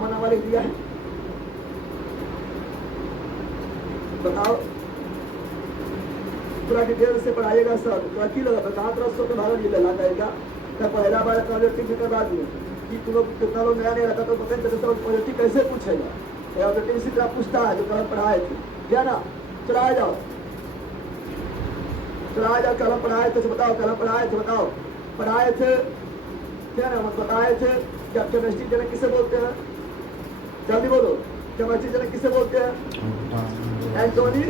नामा नामा लिख दिया है। बताओ पूरा डिटेल से पढ़ाइएगा सर, तो अकील होगा कहाँ तरह सौ के भागा नहीं लगा जाएगा। मैं पहला बार प्रोजेक्टिव भी करवा दिए कि तुम लोग कितना लोग नया नया रहता तो पता नहीं चलता प्रोजेक्टिव कैसे पूछेगा। प्रोजेक्टिव इसी तरह पूछता है जो कल पढ़ाए थे, क्या ना। चला आ जाओ, चला आ जाओ, कल पढ़ाए थे बताओ, कल पढ़ाए थे बताओ, पढ़ाए थे क्या ना, बताए थे क्या केमिस्ट्री जनक किसे बोलते हैं, जल्दी बोलो, केमिस्ट्री जनक किसे बोलते हैं? एंटोनी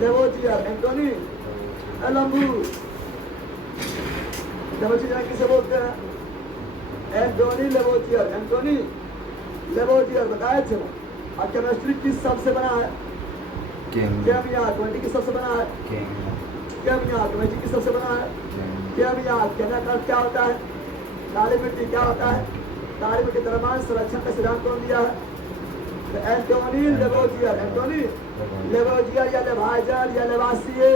लेवोजियर, एंटोनी एलम्बू। केमिस्ट्री जनक किसे बोलते हैं? एंटोनी लेवोजियर, एंटोनी लेवोजियर बताए थे ना। और केमिस्ट्री किस शब्द से बना है? केमिया। केमिस्ट्री किस शब्द से बना है? केमिया। केमिस्ट्री किस शब्द से बना है? केमिया। केमिया का क्या होता है? काली मिट्टी। क्या होता है? काली मिट्टी। द्रव्यमान संरक्षण का सिद्धांत कौन दिया है? एंटोनी लेवोजियर, एंटोनी लेवोजियर या लेवाइजर या लेवासिए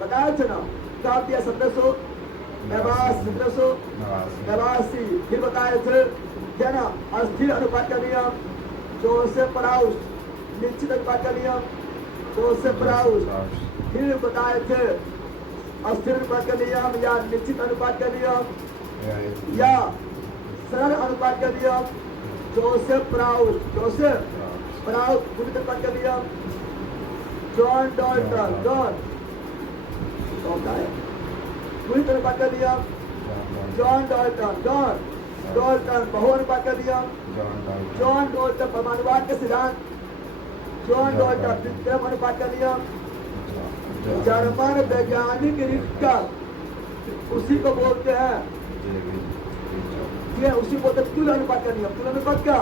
बताया थे ना। क्या दिया? 1789। फिर बताए थे क्या ना, अस्थिर अनुपात का नियम, जोसेफ प्राउस्ट। निश्चित अनुपात का नियम, जोसेफ प्राउस्ट। फिर बताए थे अस्थिर अनुपात का नियम या निश्चित अनुपात का नियम या सरल अनुपात का नियम, जोसेफ प्राउस्ट। Joseph Proust. गुणित अनुपात का नियम, जॉन डॉल्टन। जॉन गुणित अनुपात का नियम, जॉन डॉल्टन। John Dalton. बहु अनुपात का नियम, जॉन डॉल्टन। परमाणुवाद का सिद्धांत, जॉन डॉल्टन। विक्रम अनुपात का नियम, जर्मन वैज्ञानिक रिक्टर, उसी को बोलते हैं ये, उसी बोलते तुल अनुपात का नियम। तुल अनुपात का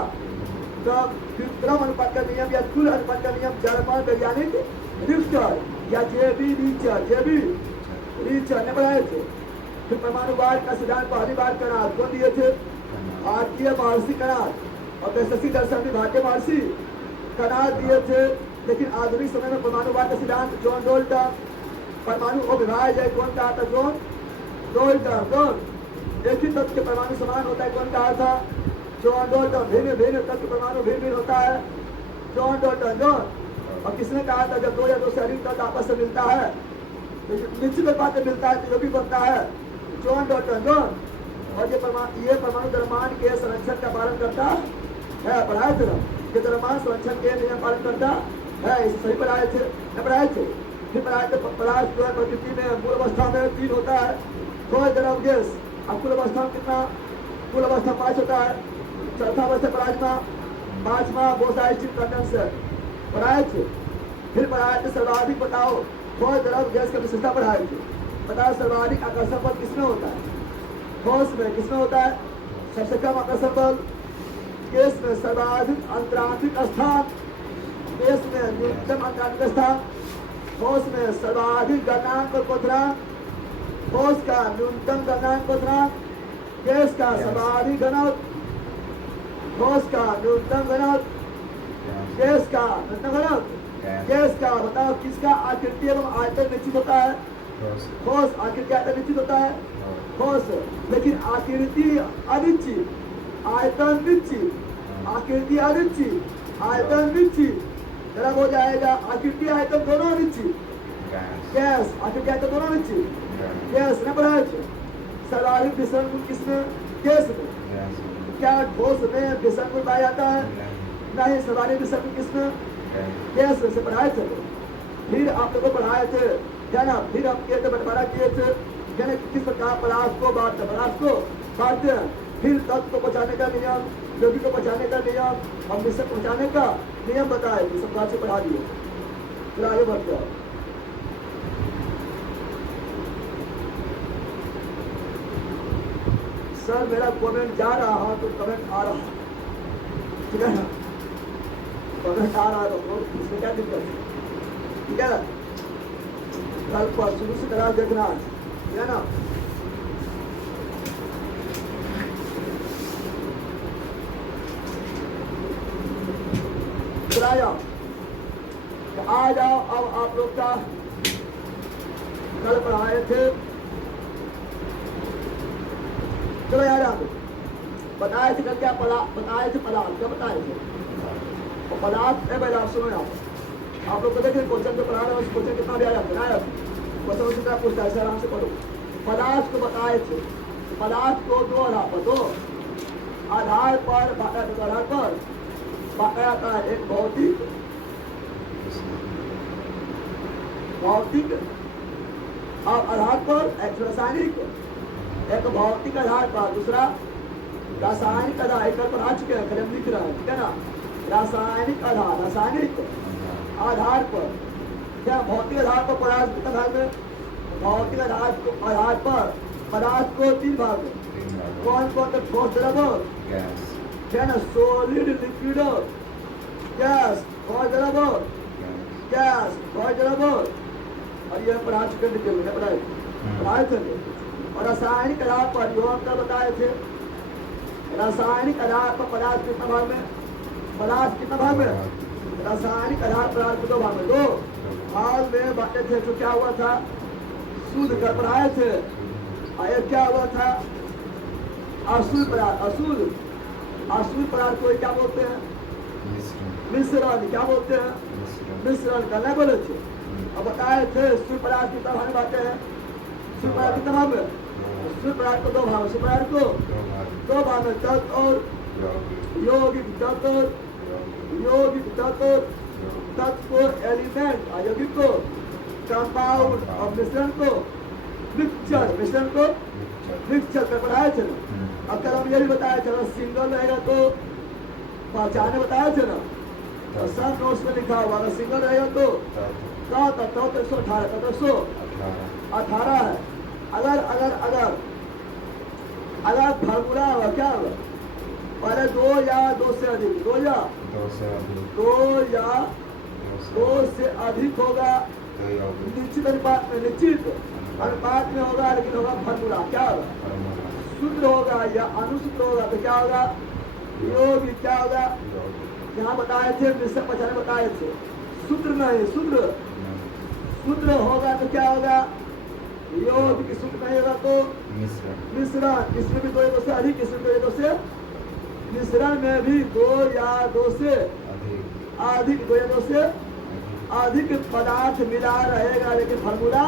विक्रम अनुपात का नियम या तुल अनुपात का नियम जर्मन वैज्ञानिक रिक्टर या जेबी रीचर। जेबी रीचर ने बनाए थे। फिर परमाणुवाद का सिद्धांत पहली बार कनाड को दिए थे, भारतीय महर्षि कनाड। और वैशेषिक दर्शन भी भारतीय महर्षि कनाड दिए थे। लेकिन आधुनिक समय में परमाणुवाद का सिद्धांत जॉन डॉल्टन। परमाणु को विभाज्य कौन कहा था? John Dalton. जॉन एक ही तत्व के परमाणु समान होता है कौन कहा था? John Dalton. भिन्न भिन्न तत्व परमाणु भिन्न भिन्न होता है, जॉन डॉल्टन। जॉन। और किसने कहा था जब दो या दो से अधिक तत्व आपस में मिलता है तो निश्चित अनुपात में मिलता है तो भी बनता है, जॉन डॉल्टन। जॉन। और ये परमाणु द्रव्यमान के संरक्षण का पालन करता है, पढ़ाए थे ना। ये द्रव्यमान संरक्षण के नियम पालन करता है, इसे सही पढ़ाए थे, पढ़ाए थे। फिर पढ़ाए थे पदार्थ जो है प्रकृति में मूल अवस्था में 3 होता है, ठोस द्रव गैस। अब कुल अवस्था में कितना? कुल अवस्था 5 होता है। चौथा अवस्था प्लाज्मा, 5वां बोसाइस्टिक कंडेंसर पढ़ाए थे। फिर पढ़ाए थे सर्वाधिक, बताओ ठोस द्रव गैस की विशेषता पढ़ाए थे। बताओ सर्वाधिक आकर्षण बल किसमें होता है? ठोस में। किसमें होता है? सबसे कम आकर्षण बल गैस में। सर्वाधिक अंतरांतरिक स्थान गैस में, न्यूनतम अंतरांतरिक स्थान ठोस में। सर्वाधिक गलनांक और क्वथनांक ठोस का, न्यूनतम गलनांक क्वथनांक गैस का। सर्वाधिक घनत्व ठोस का, न्यूनतम घनत्व गैस का। न्यूनतम घनत्व गैस का। बताओ किसका आकृति एवं आयतन निश्चित होता है? ठोस। आकृति आयतन निश्चित होता है ठोस, लेकिन आकृति अनिश्चित, आयतन निश्चित। आकृति अनिश्चित, आयतन निश्चित। जरा हो जाएगा आकृति आयतन दोनों निश्चित। गैस। आकृति आयतन दोनों निश्चित गैस न पढ़ाए थे। सर्वाधिक विसरण गुण किसमें? गैस में। क्या ठोस में विसरण गुण पाया जाता है? नहीं। सर्वाधिक विसरण गुण किसमें? गैस से पढ़ाए थे। फिर आप लोगों को पढ़ाए थे क्या ना। फिर हम किए थे, बंटवारा किए थे क्या ना, किस प्रकार पदार्थ को बांटते, पदार्थ को बांटते हैं। फिर तत्व को बचाने का नियम, योगी को बचाने का नियम और मिश्र को बचाने का नियम बताए थे, सब बात से पढ़ा दिए। फिर आगे बढ़ते हैं। सर मेरा कमेंट जा रहा है तो कमेंट आ रहा है, ठीक है ना? कमेंट आ रहा है तो इसमें क्या दिक्कत है? ठीक है, कल पर शुरू से करा देखना है, ठीक है ना? आ जाओ, आ जाओ। अब आप लोग का कल पढ़ाए थे, चलो यार आप बताए थे क्या बताए थे पदार्थ क्या बताए थे और पदार्थ है भाई आप सुनो यहाँ पर आप लोग को देखें क्वेश्चन जो पढ़ा रहे हैं उस क्वेश्चन कितना भी आ जाता है ना यार क्वेश्चन उसी तरह पूछता है आराम से पढ़ो पदार्थ को बताए थे पदार्थ को दो आधार पर बांटा जाता है एक भौतिक और आधार पर एक रासायनिक एक भौतिक आधार पर दूसरा रासायनिक आधार एक पर आ चुके हैं कदम लिख रहा है ठीक है ना रासायनिक आधार पर क्या भौतिक आधार पर पदार्थ कितना भाग में भौतिक आधार पर पदार्थ को 3 भाग में कौन कौन तो ठोस द्रव क्या ना सॉलिड लिक्विड गैस ठोस द्रव गैस ठोस द्रव और ये पढ़ा चुके हैं पढ़ाए थे और रासायनिक आधार पर जो हम बताए थे रासायनिक आधार पर पदार्थ कितना भाग में रासायनिक आधार पदार्थ को 2 भाग में 2 भाग में बांटे थे तो क्या हुआ था शुद्ध कर पढ़ाए थे और एक क्या हुआ था अशुद्ध पदार्थ को क्या बोलते हैं मिश्रण क्या बोलते हैं मिश्रण करना बोले थे और बताए थे शुद्ध पदार्थ कितना भाग में बांटे हैं शुद्ध पदार्थ कितना भाग में शुद्ध पदार्थ को 2 भाग में शुद्ध पदार्थ को 2 भाग में तत्व और यौगिक तत्व को एलिमेंट अयौगिक को कंपाउंड और मिश्रण को मिक्सचर कर पढ़ाए थे ना अब कल हम ये भी बताया था सिंगल रहेगा तो पहचाने बताया थे ना और सब नोट्स में लिखा हुआ अगर सिंगल रहेगा तो 118 है अगर फार्मूला होगा क्या होगा पहले 2 या 2 से अधिक 2 से अधिक होगा निश्चित अनुपात में होगा लेकिन होगा फार्मूला क्या होगा शुद्ध होगा या अनुशुद्ध होगा तो क्या होगा यौगिक क्या होगा यहाँ बताए थे मिश्रण पहचाने बताए थे शुद्ध नहीं शुद्ध होगा तो क्या होगा यौगिक शुद्ध नहीं होगा तो मिश्रण इसमें भी 2 से अधिक इसमें 2 से मिश्रण में भी 2 या 2 से अधिक 2 या 2 से अधिक पदार्थ मिला रहेगा लेकिन फार्मूला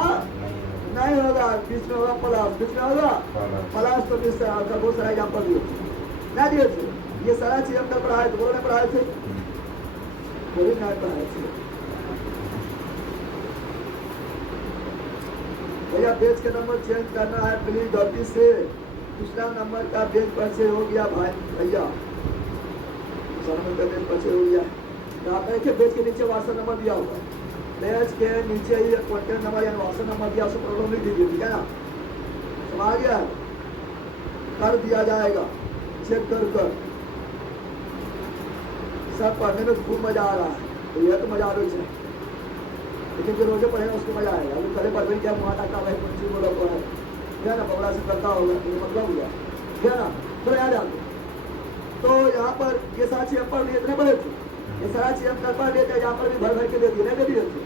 नहीं होगा बीच में होगा प्लस बीच में होगा प्लस तो मिश्रण का बहुत सारा एग्जाम्पल दिए ना दिए थे ये सारा चीज हम कल पढ़ाए थे बोलो पढ़ाए थे बोले ना पढ़ाए थे भैया पेज का नंबर चेंज करना है प्लीज गलती से दूसरा नंबर का पेज परचेज हो गया भाई भैया दूसरा नंबर का पेज परचेज हो गया आप देखे पेज के नीचे व्हाट्सएप नंबर दिया होगा पेज के नीचे ही कॉन्टेक्ट नंबर या व्हाट्सएप नंबर दिया उसको प्रॉब्लम नहीं दीजिए ठीक है ना समझ गया कर दिया जाएगा चेक कर सब पढ़ने में खूब मजा आ रहा है तो यह तो मजा आ रही है लेकिन जो रोजे पढ़ेगा उसको मजा आएगा अभी पहले पढ़ क्या मुँह टाका भाई कौन सी बोला हुआ है ना बबड़ा से करता होगा तो मतलब हुआ ठीक है ना तो याद आते तो यहाँ पर ये सारा चीज हम पढ़ लिए इतने बड़े थे ये सारा चीज हम कर पढ़ लेते यहाँ पर भी भर भर के दे दिए नहीं दे दिए थे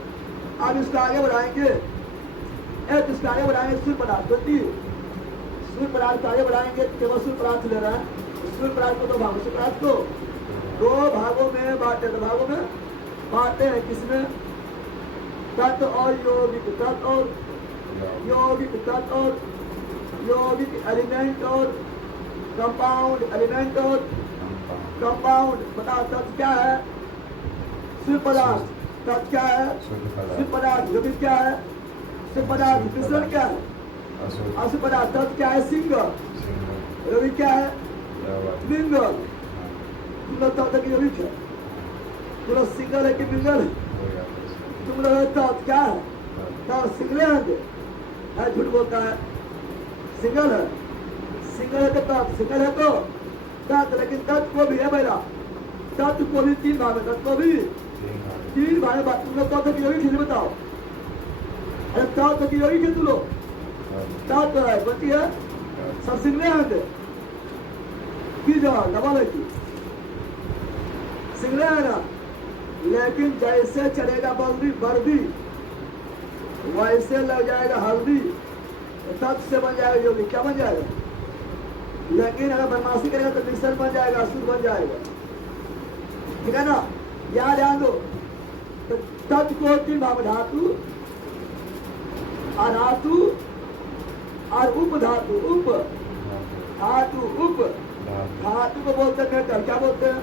अब इसको आगे बढ़ाएंगे इसको आगे बढ़ाएंगे सूर्य पदार्थ सूर्य पदार्थ को आगे बढ़ाएंगे केवल सूर्य पदार्थ ले रहा है सूर्य पदार्थ को 2 भागों सूर्य पदार्थ को 2 भागों में बांटे हैं किसमें तत्व और यौगिक एलिमेंट और कंपाउंड बताओ तत्व क्या है सूर्य पदार्थ तत्व क्या है सूर्य पदार्थ यौगिक क्या है सूर्य पदार्थ मिश्रण क्या है अशुद्ध पदार्थ तत्व क्या है सिंगल यौगिक क्या है मिंगल तुम लोग तत्व की यौगिक है तुम लोग सिंगल है कि मिंगल है तुम लोग तत्व क्या है तत्व सिंगल है झूठ बोलता है सिंगल है तो तत्व सिंगल है तो तत्व लेकिन तत्व को भी है मेरा तत्व को भी 3 भाग में तत्व को भी 3 भाग में तुम लोग तत्व की यौगिक है बताओ अरे तत्व की यौगिक है तुम लोग तत्व है बची है सब सिंगल है की जवाब डबल है की सिंगल है ना लेकिन जैसे चलेगा बर्दी वैसे लग जाएगा हल्दी तत्व से बन जाएगा यौगिक क्या बन जाएगा लेकिन अगर बदमाशी करेगा तो निश्चल बन जाएगा, अशुद्ध बन जाएगा। ठीक है ना, यहाँ ध्यान दो। तो तत् को 3 भाग, धातु, अधातु और उप धातु। उप धातु, उप धातु को बोलते हैं मेटल। क्या बोलते हैं?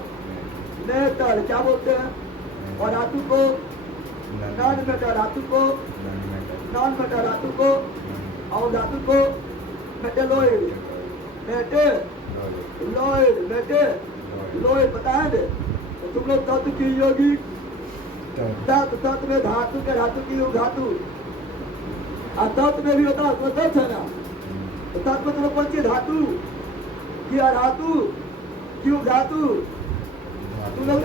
मेटल। क्या बोलते हैं? और धातु को नॉन मेटल, धातु को नॉन मेटल, धातु को और धातु को मेटेलॉइड, मेटेलॉइड, मेटेलॉइड। पता है ना? तो तुम लोग तत्व की योगी, तत्व में धातु के धातु की योग धातु, और तत्व में भी होता है तो तत्व है ना। तो तत्व तुम लोग कौन सी धातु की, धातु क्यों धातु तुम लोग?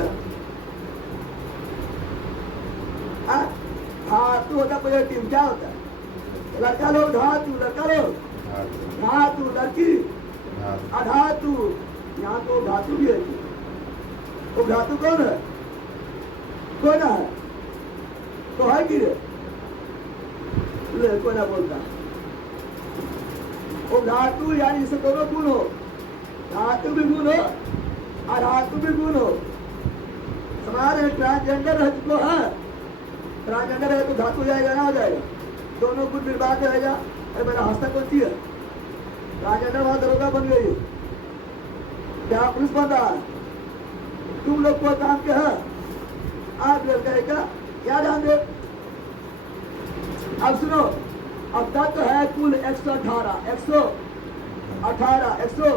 धातु होता पॉजिटिव। क्या होता है? लड़का लोग धातु, लड़का लोग धातु, लड़की अधातु। यहाँ तो धातु भी है। वो धातु कौन है? कौन है? तो है कि ले कोई ना बोलता। वो धातु यानी इसे दोनों गुण हो, धातु भी गुण हो अधातु भी गुण हो। हमारे ट्रांसजेंडर है जो है, ट्रांसजेंडर है तो धातु जाएगा ना, हो जाएगा, दोनों गुण निर्बाध रहेगा। अरे मेरा हंसता कौन सी है? ट्रांसजेंडर वहां दरोगा बन गई, क्या पुलिस बन रहा है? तुम लोग को काम क्या है? आप लोग कहेगा क्या ध्यान दे। अब सुनो, अब तक है कुल 118, 118, 100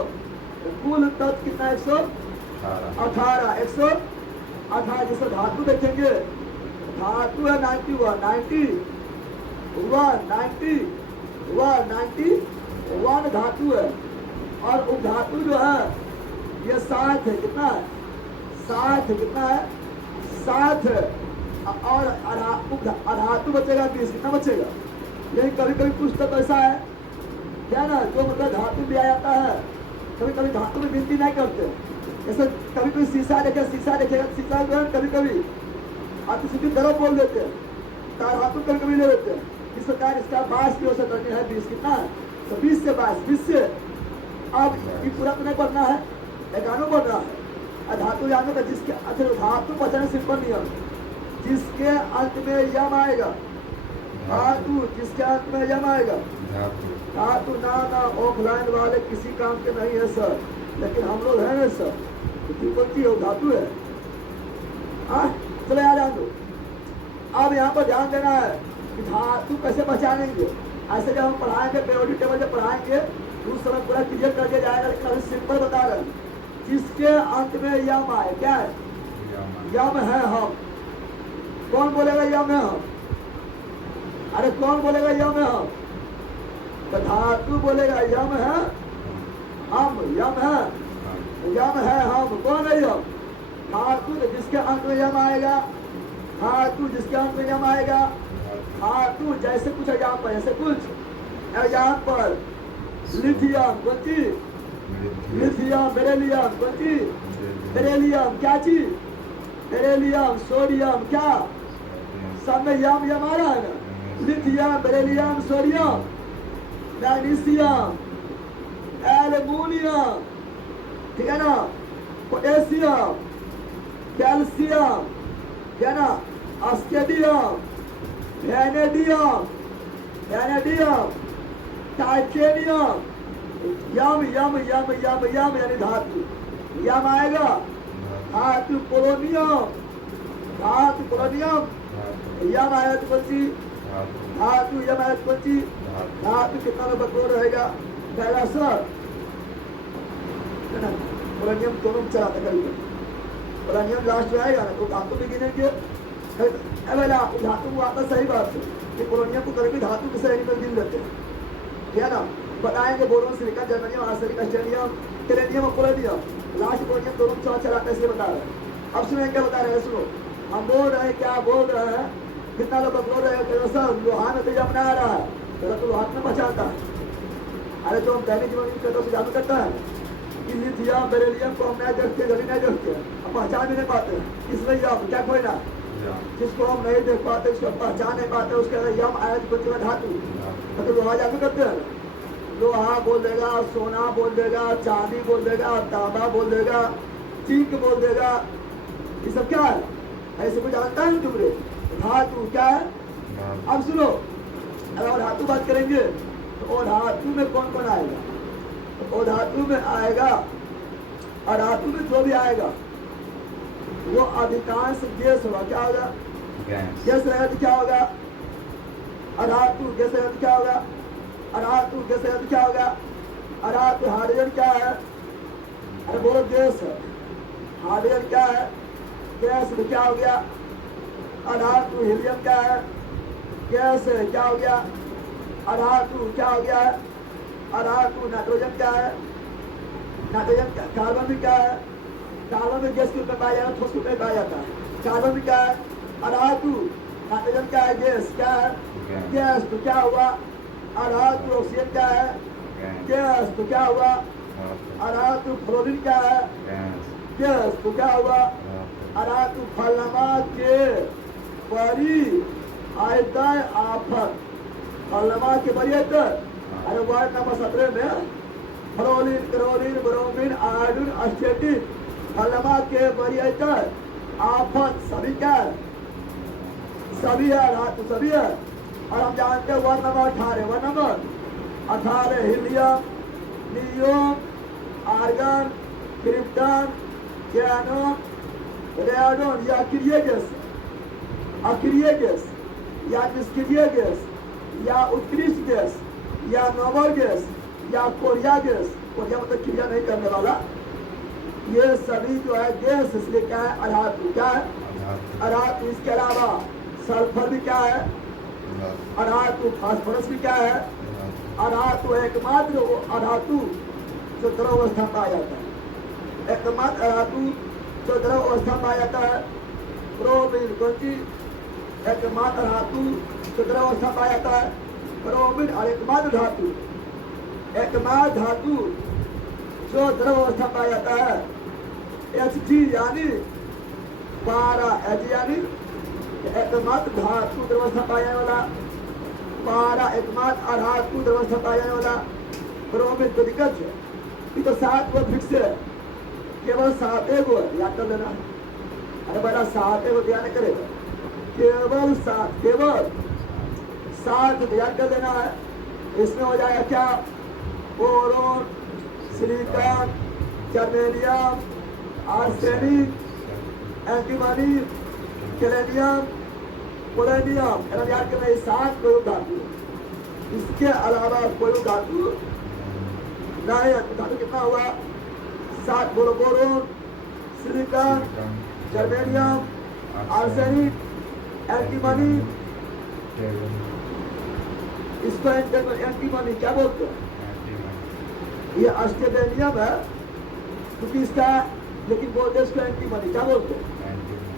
कुल तत्व कितना? 118, 118। जिसको धातु देखेंगे, धातु है 91, 91 धातु है। और उपधातु जो है ये 7 है। कितना है? 7 है। कितना है? 7 है। और अधातु बचेगा 20। कितना बचेगा? लेकिन कभी कभी कुछ तो ऐसा है क्या ना, जो मतलब धातु भी आ जाता है, कभी कभी धातु में गिनती नहीं करते। जैसे कभी कोई शीशा देखेगा, शीशा जो है कभी कभी आप किसी की तरफ बोल देते हैं, धातु कभी कभी ले लेते हैं। इस प्रकार इसका 22 की औसत करनी है 20। कितना है? तो 20 से 20 से। अब ये पूरा तो नहीं पढ़ना है, एकानो पढ़ रहा है। धातु जानो का जिसके अच्छा धातु बचाने सिंपल नियम, जिसके अंत में यम आएगा, धातु जिसके अंत में यम आएगा, धातु ना ऑफलाइन वाले किसी काम के नहीं है सर, लेकिन हम लोग हैं ना सर, तो कौन सी हो? धातु है। चलो यार ध्यान दो। अब यहाँ पर ध्यान देना है कि धातु कैसे पहचानेंगे। ऐसे जब हम पढ़ाएंगे, पीरियोडिक टेबल जब पढ़ाएंगे उस समय पूरा क्लियर करके जाएगा, लेकिन अभी सिंपल बता रहे हैं। जिसके अंत में यम आए, क्या है? यम है हम। कौन बोलेगा यम है हम? अरे कौन बोलेगा यम है हम? तो धातु बोलेगा यम है हम, यम है, यम है हम। कौन है यम? धातु जिसके अंत में यम आएगा, धातु जिसके अंत में यम आएगा, धातु। जैसे कुछ एग्जाम्पल, जैसे कुछ एग्जाम्पल, लिथियम, कौन चीज? लिथियम, बेरिलियम, कौन चीज? बेरिलियम। क्या चीज? Beryllium, sodium. क्या सब में यम यम आ रहा है ना? Lithium, beryllium, sodium, magnesium, aluminium, ठीक है ना, पोटेशियम, कैल्शियम, ठीक है ना, अस्केडियम, वेनेडियम, टाइटेनियम। यम यम यम यम यम यानी धातु। यम आएगा, धातु पोलोनियम, धातु पोलोनियम। यम आया तो कौन सी? धातु। यम आया तो कौन सी? धातु। कितना नंबर दो रहेगा? पहला सर पोलोनियम दोनों चलाते कभी पोलोनियम लास्ट में आएगा ना, तो धातु भी गिनेंगे। धातु को आता सही बात है कि पोलोनियम को कभी धातु के सही में गिन लेते हैं, ठीक है ना। बताएंगे बोरोन, सिलिकॉन, जर्मेनियम, आर्सेनिक, अस्टेनियम, टेलेनियम और पोलोनियम। लास्ट पोलोनियम दोनों चलाते हैं, बता रहे हैं। अब सुनिए क्या बता रहे हैं, सुनो। हम बोल रहे हैं, क्या बोल रहे हैं? कितना लोग बोल रहे हैं सर लोहा में तो यम ना आ रहा है, तो लोहा में पहचानता है। अरे जो हम दैनिक जीवन में करते जादू करता है कि लिथियम, बेरिलियम को हम नहीं देखते, जल्दी नहीं देखते, हम पहचान भी नहीं पाते। इसलिए यम क्या कोई ना, जिसको हम नहीं देख पाते, उसको पहचान नहीं पाते, उसके अंदर यम आया तो धातु, तो लोहा जादू करते हैं। लोहा बोल देगा, सोना बोल देगा, चांदी बोल देगा, तांबा बोल देगा, चिंक बोल देगा। ये सब क्या है? ऐसे कुछ जानता है तुमरे? धातु क्या है? अब सुनो, अगर धातु बात करेंगे तो धातु में कौन कौन आएगा? तो धातु में आएगा, और धातु में जो भी आएगा वो अधिकांश गैस होगा। क्या होगा? गैस रहेगा तो क्या होगा? अधातु गैस रहेगा तो क्या होगा? अधातु गैस रहेगा तो क्या होगा? अधातु हाइड्रोजन क्या है? अरे बोलो गैस है। हाइड्रोजन क्या है? गैस में क्या हो गया? अधातु हीलियम क्या है? गैस है। क्या हो गया? अधातु क्या हो गया? अधातु नाइट्रोजन क्या है? नाइट्रोजन कार्बन भी क्या है? कार्बन में गैस के रूप में पाया जाता है, ठोस के रूप में पाया जाता है। कार्बन भी क्या है? अधातु। नाइट्रोजन क्या है? गैस। क्या है? गैस। तो क्या हुआ? अधातु। ऑक्सीजन क्या है? गैस। तो क्या हुआ? अधातु। फ्लोरीन क्या है? गैस। तो क्या हुआ? अधातु। फलनमा के परी आयतय आफत। फलनमा के परी आयतय। अरे वार्ड नंबर 17 में फ्लोरीन, क्लोरीन, ब्रोमीन, आयोडीन, अस्टेटिन, फलनमा के परी आयतय आफत सभी क्या है? सभी है। धातु सभी है। और हम जानते हैं word number 18, word number 18 helium, neon, argon, krypton, xenon, radon. या अक्रिय गैस, अक्रिय गैस या निष्क्रिय गैस या उत्कृष्ट गैस या नोबल गैस या कोरिया गैस। कोरिया मतलब क्रिया नहीं करने वाला। ये सभी जो है गैस, इसलिए क्या है? अधातु। क्या है? अधातु। इसके अलावा सल्फर भी क्या है? अधातु। फास्फोरस भी क्या है? अधातु। एकमात्र वो अधातु जो द्रव अवस्था में पाया जाता है। एकमात्र अधातु जो द्रव अवस्था में पाया जाता है। ब्रोमीन। कौन सी? एकमात्र धातु जो द्रव अवस्था में पाया जाता है ब्रोमीन। और एकमात्र धातु, एकमात्र धातु जो द्रव अवस्था में पाया जाता है Hg यानी 12 Hg यानी एकमात्र धातु द्रव अवस्था पाया जाने वाला 12 एकमात्र अधातु द्रव अवस्था पाया जाने वाला ब्रोमीन। तो दिक्कत है ये तो 7 को फिक्स है, केवल 7 को याद कर लेना। अरे बड़ा 7 को ध्यान करेगा, केवल 7, केवल 7 याद कर लेना है। इसमें हो जाएगा क्या? Boron, silicon, germanium, arsenic, antimony, tellurium, polonium. याद करना ये 7 कोई धातु। इसके अलावा कोई धातु नहीं। धातु कितना हुआ? 7। बोलो boron, silicon, germanium, arsenic, antimony. इसको एंटीमनी क्या बोलते हैं? ये अस्टेबेनियम है क्योंकि इसका, लेकिन बोलते हैं इसको एंटीमनी। क्या बोलते हैं?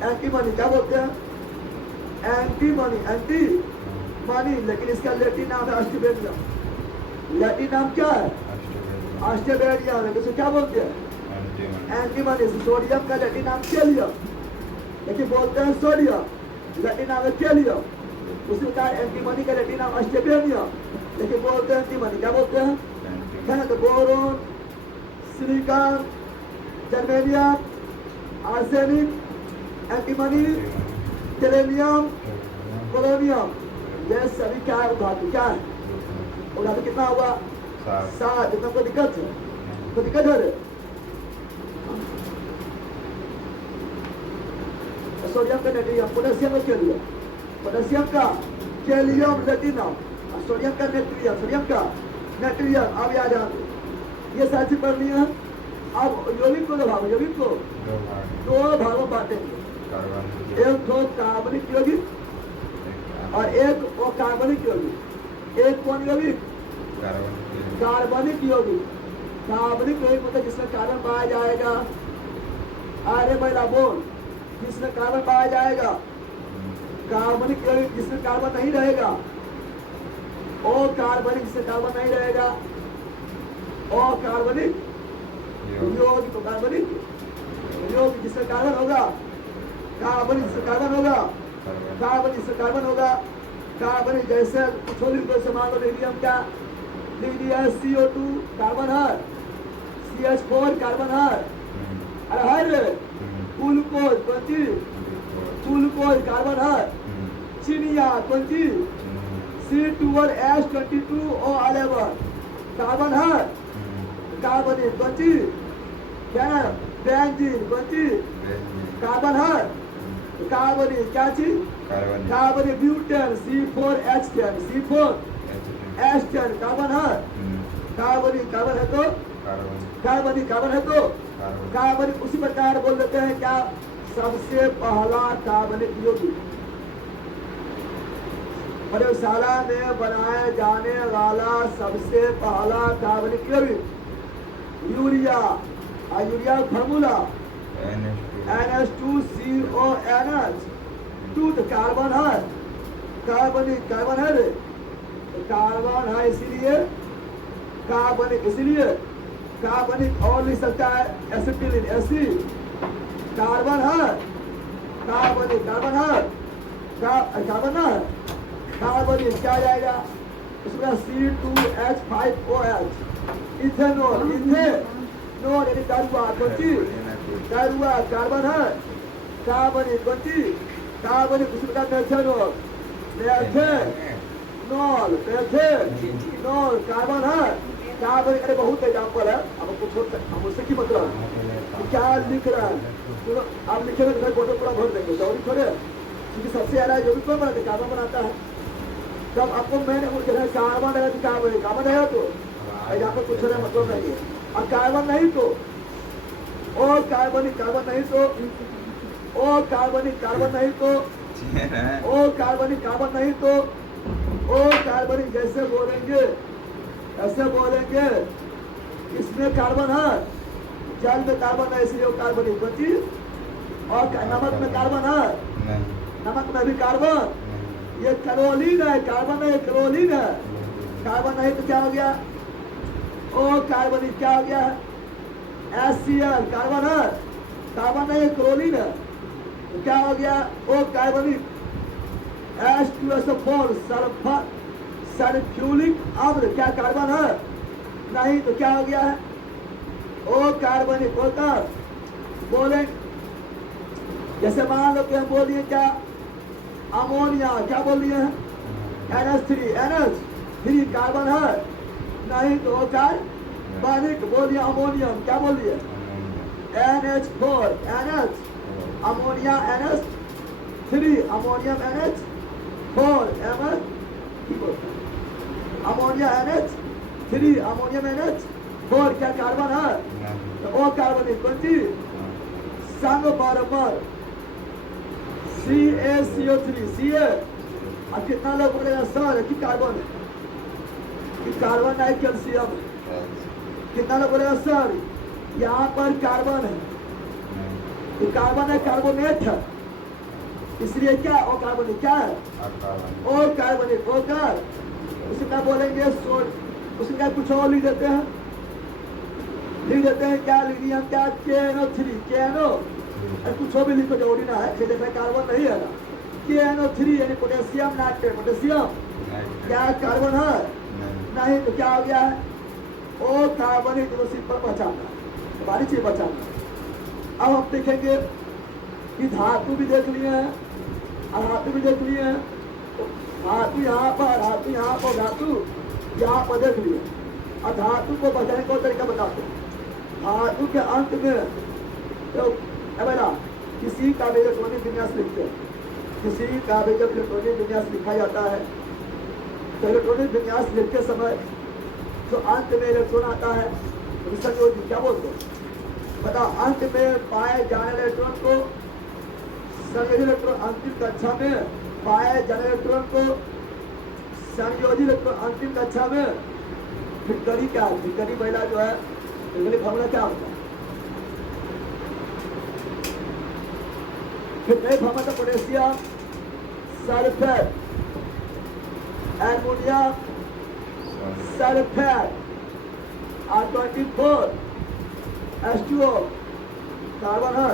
एंटीमनी। क्या बोलते हैं? एंटीमनी। एंटी मनी, लेकिन इसका लैटिन नाम है अस्टेबेनियम। लैटिन नाम क्या है? अस्टेबेनियम। लेकिन क्या बोलते हैं? एंटीमनी। सोडियम का लैटिन नाम कैलियम, लेकिन बोलते हैं सोडियम। लैटिन नाम है कैलियम। उसी प्रकार एंटीमनी का लैटिन नाम अस्टेबेनियम, लेकिन बोलते हैं एंटीमनी। क्या बोलते हैं? तो boron, silicon, germanium, arsenic, antimony, tellurium, polonium. ये सभी क्या है? धातु। क्या है? और धातु कितना हुआ? 7। इतना कोई दिक्कत है? कोई दिक्कत है? सोडियम का नेट्रियम, पोटेशियम का कैलियम, पोटेशियम का कैलियम लैटिनम, सोडियम का नेट्रियम, सोडियम का नेट्रियम। अब याद आ ये सारी चीज पढ़नी है। अब यौगिक को दो भागो, यौगिक को 2 भागों बांटेंगे। एक तो कार्बनिक यौगिक और एक अकार्बनिक यौगिक। एक कौन यौगिक? कार्बनिक यौगिक। कार्बनिक यौगिक मतलब जिसमें कार्बन पाया जाएगा। अरे महिला बोल, जिसमें कार्बन पाया जाएगा। कार्बनिक यौगिक जिसमें कार्बन नहीं रहेगा। और कार्बनिक जिसमें कार्बन नहीं रहेगा। और कार्बनिक यौगिक तो कार्बनिक यौगिक जिसमें कार्बन होगा। कार्बनिक जिसमें कार्बन होगा। कार्बनिक जिसमें कार्बन होगा। कार्बनिक जैसे छोटी से मान लो हीलियम का लिख दिया CO2 कार्बन है, CH4 कार्बन है, अरे हर ग्लूकोज कौन चीज, ग्लूकोज कार्बन है, चिनिया कौन चीज, C2H22O11 कार्बन है, कार्बोनेट कौन चीज, क्या है, बेंजीन कौन चीज, कार्बन है, कार्बोनेट क्या चीज, carbonate butane C4H10, C4H10 carbon है, कार्बोनेट कार्बन है तो कार्बोनिक कार्बन है तो कार्बनिक उसी प्रकार बोल देते हैं क्या, सबसे पहला कार्बनिक यौगिक प्रयोगशाला में बनाए जाने वाला सबसे पहला कार्बनिक यौगिक यूरिया, और यूरिया फॉर्मूला NH2CONH, टू तो कार्बन है, कार्बनिक कार्बन है रे, तो कार्बन है इसीलिए कार्बनिक, इसीलिए कार्बनिक और लिख सकता है एसिटिलीन, एसिड कार्बन है, कार्बनिक कार्बन है, कार्बन है, कार्बनिक क्या जाएगा उसका C2H5OH, इथेनॉल, इथेनॉल यानी दारुआ, कौन चीज, दारुआ कार्बन है, कार्बनिक कौन चीज, कार्बनिक उसी प्रकार मेथेनॉल, मेथेनॉल, मेथेनॉल कार्बन है, कार्बन अरे बहुत एग्जाम्पल है, अब आपको छोड़ सकते हम उससे की मतलब क्या लिख रहा है, तो आप लिखेंगे तो फोटो पूरा भर देंगे दौड़ी थोड़े, क्योंकि सबसे ज्यादा जो भी कौन बनाते कार्बन बनाता है, जब आपको मैंने वो जगह कार्बन है तो कार्बन कार्बन है तो यहाँ पर कुछ मतलब नहीं है, और कार्बन नहीं तो और कार्बनिक कार्बन नहीं तो और कार्बनिक कार्बन नहीं तो और कार्बनिक कार्बन नहीं तो और कार्बनिक जैसे बोलेंगे ऐसे बोलेंगे, इसमें कार्बन है, जल में कार्बन है इसलिए कार्बनिक बची, और नमक में कार्बन है, नमक में भी कार्बन, ये क्लोरीन है, कार्बन है, क्लोरीन है, कार्बन नहीं तो क्या हो गया, ओ कार्बनिक क्या हो गया, HCl कार्बन है, कार्बन नहीं क्लोरीन है, तो क्या हो गया, ओ कार्बनिक, H2SO4 सल्फर सल्फ्यूरिक अम्ल क्या कार्बन है, नहीं तो क्या हो गया है, ओ कार्बनिक होता, बोले जैसे मान लो कि हम बोलिए क्या, अमोनिया क्या बोल दिए हैं, NH3 कार्बन है, नहीं तो कार्बनिक बोलिए, अमोनियम क्या बोल दिए, NH4 NH, ammonia NH3, ammonium NH4 ammonia NH3, ammonium NH4 क्या कार्बन है, तो ओ कार्बनिक कौन सी, संग बराबर CaCO3 Ca, अब कितना लोग बोलेगा सर कि कार्बन है, कि कार्बन है कैल्शियम है, कितना लोग बोलेगा सर यहाँ पर कार्बन है, तो कार्बन है कार्बोनेट है, इसलिए क्या ओ कार्बनिक क्या है, ओ कार्बनिक ओ कार, उसे क्या बोलेंगे उसे क्या कुछ और लिख देते हैं, क्या लिख दिया क्या, KNO3 KNO, कुछ और भी लिखो जरूरी ना है, फिर देखना कार्बन नहीं है ना, KNO3 यानी पोटेशियम नाइट्रेट, पोटेशियम क्या कार्बन है, नहीं तो क्या हो गया है, ओ कार्बनिक, तो सिंपल पहचानना, हमारी चीज पहचानना। अब हम देखेंगे कि धातु भी देख लिए हैं, धातु भी देख लिए हैं, धातु यहाँ पर, धातु यहाँ पर, धातु यहाँ पर देख लिए, और धातु को बचाने का तरीका बताते हैं, धातु के अंत में तो बेटा किसी का भी इलेक्ट्रॉनिक विन्यास लिखते हैं, किसी का भी जब इलेक्ट्रॉनिक विन्यास लिखा जाता है तो इलेक्ट्रॉनिक विन्यास लिखते समय जो अंत में इलेक्ट्रॉन आता है तो संयोजी क्या बोलते हैं, बता अंत में पाए जाने वाले इलेक्ट्रॉन को संयोजी इलेक्ट्रॉन, अंतिम कक्षा में पाए जाने इलेक्ट्रॉन को संयोजी इलेक्ट्रॉन, अंतिम कक्षा में फिटकरी क्या, फिटकरी पहला जो है फिटकरी फॉर्मूला क्या होता है, फिटकरी फॉर्मूला तो potassium sulphate, ammonia sulphate, R24 H2O carbon है,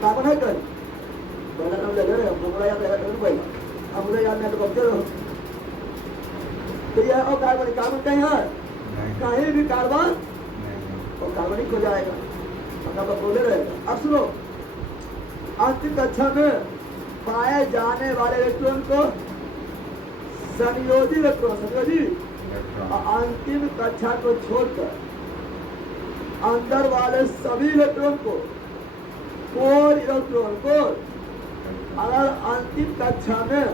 कार्बन है कहीं पहला नाम ले रहे हैं, फॉर्मूला याद रहेगा तो पहला फॉर्मूला याद नहीं तो कब चलो तो यह अकार्बनिक, कार्बन कहीं है, कहीं भी कार्बन और कार्बनिक हो जाएगा, मतलब बोले रहेगा। अब सुनो, अंतिम कक्षा में पाए जाने वाले इलेक्ट्रॉन को संयोजी इलेक्ट्रॉन, संयोजी, अंतिम कक्षा को छोड़कर अंदर वाले सभी इलेक्ट्रॉन को, कोर इलेक्ट्रॉन को, अगर अंतिम कक्षा में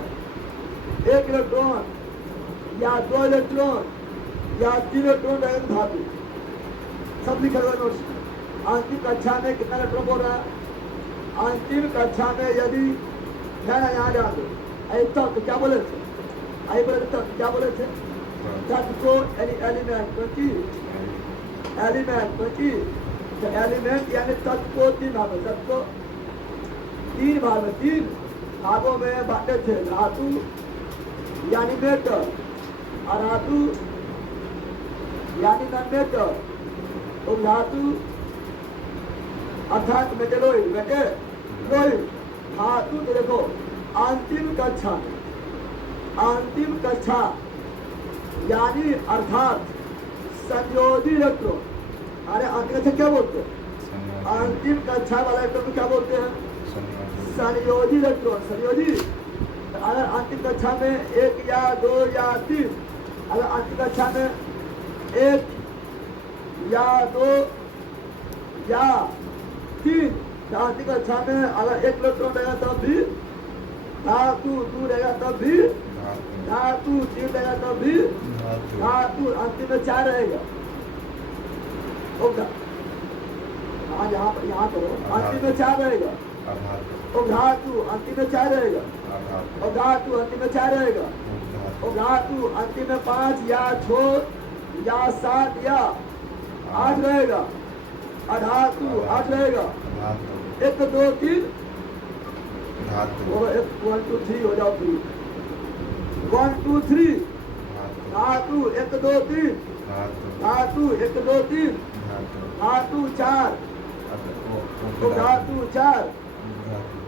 एक इलेक्ट्रॉन या 2 इलेक्ट्रॉन या 3 इलेक्ट्रॉन रहेगा धातु, सब लिखा हुआ नोट्स। अंतिम कक्षा में कितना इलेक्ट्रॉन बोल रहा है? अंतिम कक्षा में यदि ध्यान यहाँ जा दो, तत्व क्या बोले थे? आई बोले तत्व क्या बोले थे? तत्व को एलिमेंट, तो एलिमेंट यानी तत्व को 3 भाग में, तत्व को 3 भाग में, 3 भागों में बांटे थे। धातु यानी मेटल, अधातु यानी नॉन मेटल, तो धातु अर्थात मेटेलोइड, धातु। तो देखो अंतिम कक्षा यानी अर्थात संयोजी इलेक्ट्रॉन, अरे अंतिम कक्षा क्या बोलते हैं? अंतिम कक्षा वाला इलेक्ट्रॉन को क्या बोलते हैं? संयोजी इलेक्ट्रॉन, संयोजी। अगर अंतिम कक्षा में 1 या 2 या 3, अगर अंतिम कक्षा में 1 या 2 या 3, तो अंतिम कक्षा में अगर 1 इलेक्ट्रॉन रहेगा तब भी धातु, 2 रहेगा तब भी धातु, 3 रहेगा तब भी धातु, अंतिम में 4 रहेगा। यहाँ करो, अंतिम में 4 रहेगा, और धातु अंतिम में 4 रहेगा, और धातु अंतिम में 4 रहेगा, और धातु अंतिम में 5 या 6 या 7 या 8 रहेगा, अधातु 8 रहेगा। 1 2 3 1 2 3 हो जाओ, 3 1 2 3 धातु, 1 2 3 धातु, 1 2 3 धातु, 4 तो धातु 4,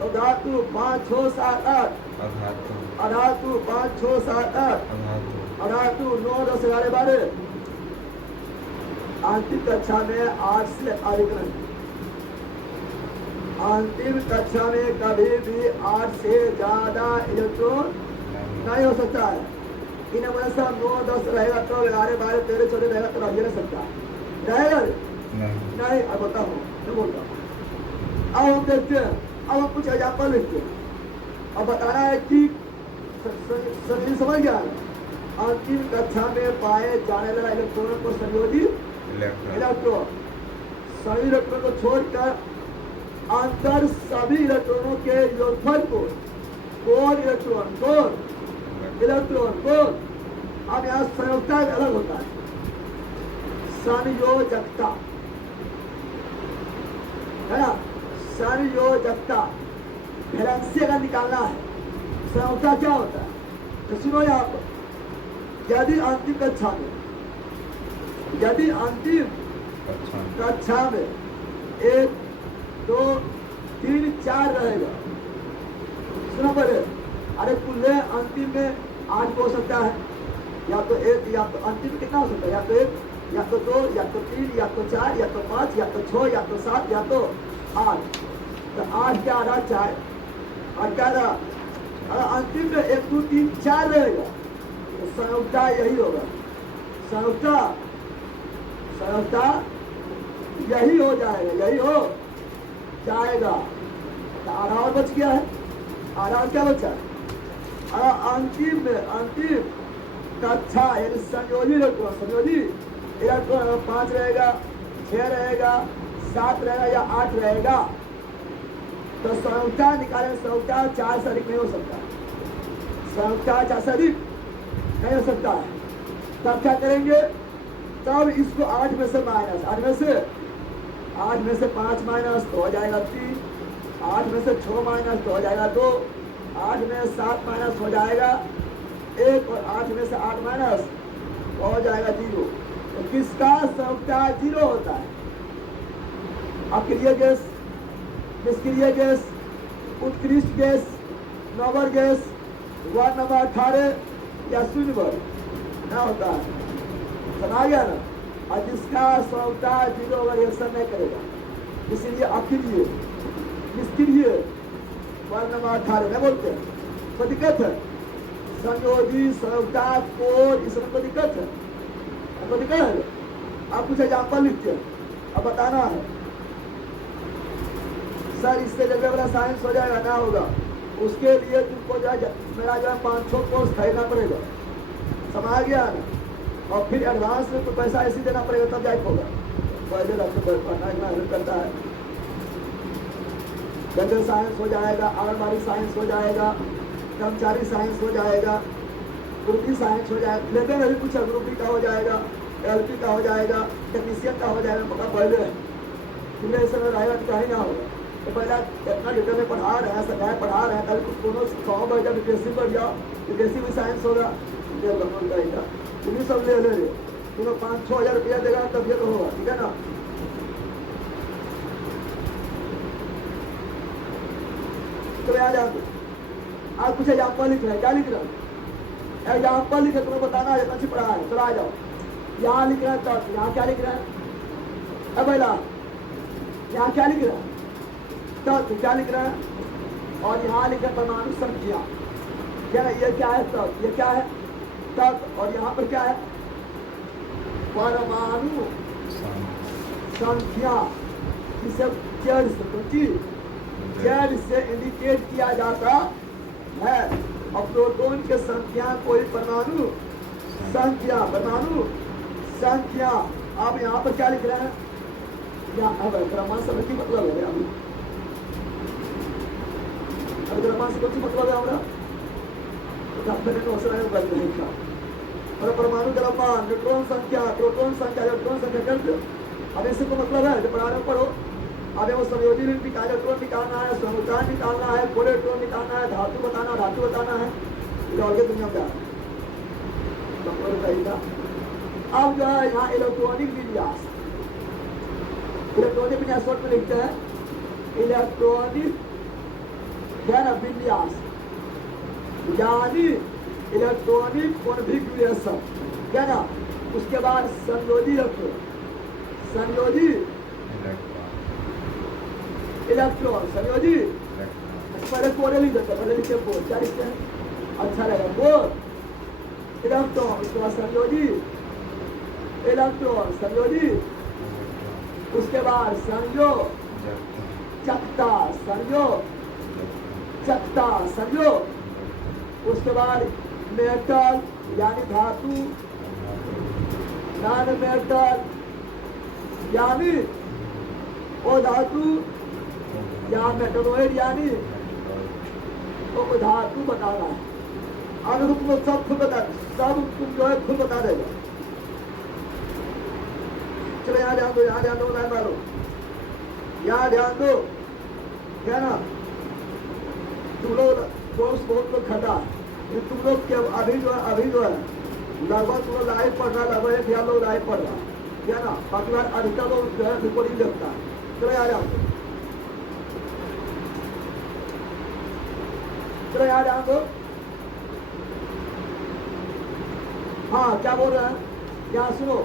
और धातु 5 6 7 8, अधातु 5 6 7 8, अधातु 9 10 11 12। अंतिम कक्षा में 8 से अधिक नहीं, अंतिम कक्षा में कभी भी 8 से ज्यादा इलेक्ट्रॉन नहीं हो सकता है। इन हमेशा 9 10 रहेगा तो 11 12 13 14 रहेगा तो रह नहीं सकता, रहेगा नहीं। अब बताओ, मैं बोलता हूँ, अब हम देखते हैं, अब हम कुछ एग्जाम्पल लिखते हैं। अब बताना है कि सभी समझ गया है। अंतिम कक्षा में पाए जाने वाला इलेक्ट्रॉनों को संयोजी इलेक्ट्रॉन, सभी इलेक्ट्रॉन को छोड़कर अंदर सभी इलेक्ट्रॉनों के योगफल को कोर इलेक्ट्रॉन, अब यहाँ संयोजकता अलग होता है, संयोजकता है ना, संयोजकता वैलेंसी अगर निकालना है, संयोजकता क्या होता है? तो सुनो यहाँ पर, यदि अंतिम कक्षा में 1 2 3 4 रहेगा, सुना पड़े, अरे कुल्ले अंतिम में 8 हो सकता है, या तो 1, या तो अंतिम कितना हो सकता है, या तो 1 या तो 2 या तो 3 या तो 4 या तो 5 या तो 6 या तो 7 या तो 8। तो 8 क्या रहा? 4, और क्या रहा? अगर अंतिम में 1 2 3 4 रहेगा तो संयोजकता यही होगा, संयोजकता यही हो जाएगा, यही हो जाएगा। तो आधा और बच गया है, आधा क्या बचा? अंतिम कक्षा यानी संयोजी इलेक्ट्रॉन 5 रहेगा, 6 रहेगा, 7 रहेगा या 8 रहेगा, तो संयोजकता निकालें, संयोजकता 4 से अधिक नहीं हो सकता, संयोजकता 4 से अधिक नहीं हो सकता है। तब क्या करेंगे? तब इसको 8 में से माइनस, 8 में से 5 माइनस तो हो जाएगा 3, 8 में से 6 माइनस तो हो जाएगा 2, 8 में 7 माइनस हो जाएगा 1, और 8 में से 8 माइनस तो हो जाएगा 0। तो किसका संयोजकता 0 होता है? अक्रिय गैस, निष्क्रिय गैस, उत्कृष्ट gas, normal gas, ward number 18 या 0 वर्ग। क्या होता है, समझ गया ना। और जिसका स्वता जीरो अगर रिएक्शन नहीं करेगा, इसीलिए अखिलीय निष्क्रिय वर्ण नंबर 18 में बोलते हैं, कोई दिक्कत है? संयोजी स्वता कोड इसमें कोई दिक्कत है? कोई दिक्कत है? आप कुछ एग्जाम्पल लिखते हैं, अब बताना है सर इससे जगह वाला साइंस हो जाएगा ना होगा, उसके लिए तुमको जो है मेरा जो है 500 कोर्स खरीदना पड़ेगा, समझ गया ना। और फिर एडवांस में तो पैसा ऐसे देना पड़ेगा तब जाके होगा। पहले डॉक्टर पढ़ना इतना हेल्प करता है, जनरल साइंस हो जाएगा, आंगनबाड़ी साइंस हो जाएगा, कर्मचारी साइंस हो जाएगा, ग्रुपी साइंस हो जाएगा, लेकिन अभी कुछ ग्रुपी का हो जाएगा, एलपी का हो जाएगा, टेक्नीशियन का हो जाएगा, पता पहले है ऐसा रहेगा तो कहीं ना होगा। तो पहले इतना डिटेल में पढ़ा रहे हैं, सजाए पढ़ा रहे हैं, कल कुछ दोनों गाँव बढ़ जाओ, विदेशी बढ़ जाओ, विदेशी भी साइंस होगा, करेगा तुम्हें सब ले ले तुम्हें 5-6 हज़ार रुपया देगा तब ये तो होगा, ठीक है ना। तो आ जाओ, आज कुछ एग्जाम्पल लिख रहे हैं, क्या लिख रहे हैं? एग्जाम्पल लिखे, तुम्हें बताना है जितना पढ़ा है। चलो आ जाओ, यहाँ लिख रहे हैं, तो यहाँ क्या लिख रहे हैं? अब पहला यहाँ क्या लिख रहा है? तत्व क्या लिख रहा है? और यहाँ लिखा परमाणु संख्या, क्या है? ये क्या है? तत्व, ये क्या है? तत्व। और यहाँ पर क्या है? परमाणु संख्या, जिसे जेड से जेड से इंडिकेट किया जाता है। और प्रोटॉन के संख्या कोई परमाणु संख्या, परमाणु संख्या। आप यहाँ पर क्या लिख रहे हैं? अब क्रमांक से की मतलब है अभी, अब क्रमांक से कुछ मतलब है हमारा और परमाणु द्रव्यमान, न्यूट्रॉन संख्या, प्रोटॉन संख्या, इलेक्ट्रॉन संख्या कर दो। अब इससे तो मतलब है, जो पढ़ा रहे पढ़ो। अब वो संयोजी इलेक्ट्रॉन निकालना है, समुदाय निकालना है, कोड इलेक्ट्रॉन निकालना है, धातु बताना है, ये दुनिया का अब जो है यहाँ इलेक्ट्रॉनिक विन्यास, इलेक्ट्रॉनिक विन्यास में लिखते हैं इलेक्ट्रॉनिक क्या ना विन्यास, यानी इलेक्ट्रॉनिक कॉन्फ़िगरेशन, क्या ना। उसके बाद संयोजी रखो, संयोजी इलेक्ट्रॉन, संयोजी पहले कोड लिख देते, पहले लिखे कोड, क्या लिखते हैं? अच्छा रहेगा कोड इलेक्ट्रॉन, उसके बाद संयोजी इलेक्ट्रॉन, संयोजी, उसके बाद संयोग चकता, संयोग चकता, संयोग, उसके बाद मेटल यानी धातु, नॉन मेटल यानी वो धातु, या मेटलॉइड यानी वो धातु बताना है। अगर तुम सब खुद बता, सब तुम जो है खुद बता देगा। चलो यहाँ ध्यान दो, यहाँ ध्यान दो, लाइन मारो, यहाँ ध्यान दो, क्या ना। तुम लोग बहुत लोग खटा है, तुम लोग क्या अभी जो है लगभग तुम लोग लाइव पढ़ रहा, लगभग 1 लोग लाइव पढ़ रहा, क्या ना। बाकी बार अधिकतर लोग जो है रिकॉर्डिंग देखता है। चलो यहाँ ध्यान दो, चलो यहाँ ध्यान दो। हाँ क्या बोल रहे हैं, यहाँ सुनो।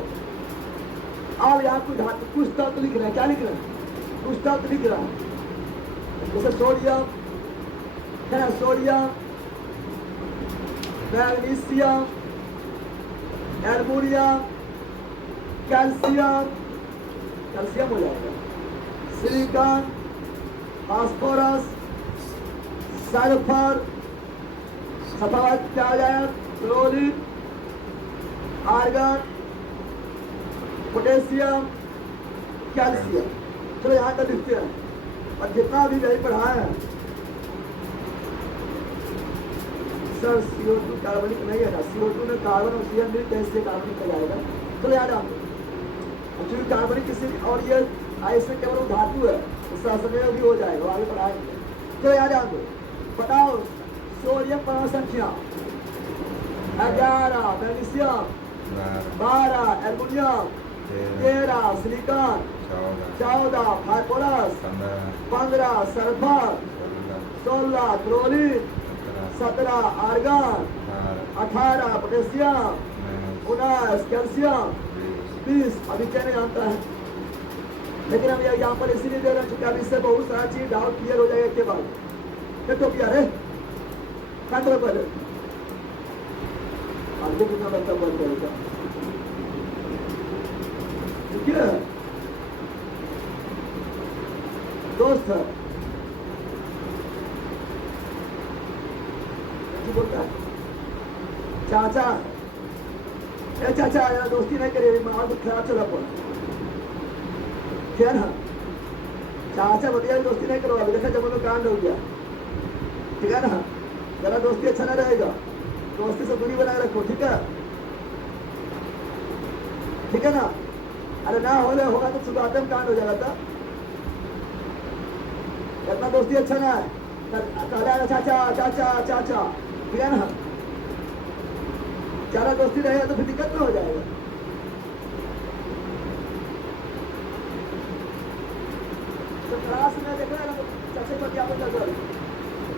अब यहाँ कुछ तत्व लिख रहे हैं, क्या लिख रहे हैं? कुछ तत्व लिख रहा है, जैसे सोडियम है ना, sodium, magnesium, aluminium, calcium, calcium हो जाएगा, सिलिकॉन, फास्फोरस, सल्फर, सल्फर क्या हो जाएगा? Chlorine, argon, potassium, calcium. चलो यहाँ तक लिखते हैं। और जितना भी यही पढ़ाए हैं सर, CO2 कार्बनिक नहीं है ना, CO2 में कार्बन ऑक्सीजन भी कैसे कार्बनिक हो जाएगा। चलो याद आप क्योंकि कार्बनिक किसी और ये ऐसे केवल धातु है, इसका समय भी हो जाएगा, आगे पढ़ाएंगे। चलो याद आप बताओ, सोडियम परमाणु संख्या 11, magnesium 12, aluminium 13, silicon 14, phosphorus 15, sulphur 16, chlorine 17, argon 18, potassium 19 calcium 20 अभी क्या नहीं जानता है, लेकिन हम यहाँ पर इसीलिए दे रहे हैं क्योंकि अभी इससे बहुत सारा चीज डाउट क्लियर हो जाएगा के बाद। तो क्या रे क्या करो पहले आगे कितना बच्चा बंद करेगा, ठीक है दोस्त है बोलता है चाचा ए चाचा यार दोस्ती नहीं करिए माहौल खराब चला पड़ा क्या ना चाचा बढ़िया दोस्ती नहीं करो, अभी देखा जब में कांड हो गया, ठीक है ना, जरा दोस्ती अच्छा ना रहेगा, दोस्ती से दूरी बनाए रखो, ठीक है, ठीक है ना, अरे ना होगा तो शुरुआत में कांड हो जाएगा था, इतना दोस्ती अच्छा ना है, चाचा चाचा चाचा, ठीक है ना, ज्यादा दोस्ती रहेगा तो फिर दिक्कत ना हो जाएगा। तो क्लास में देख रहे हैं चाचा को क्या बोलता है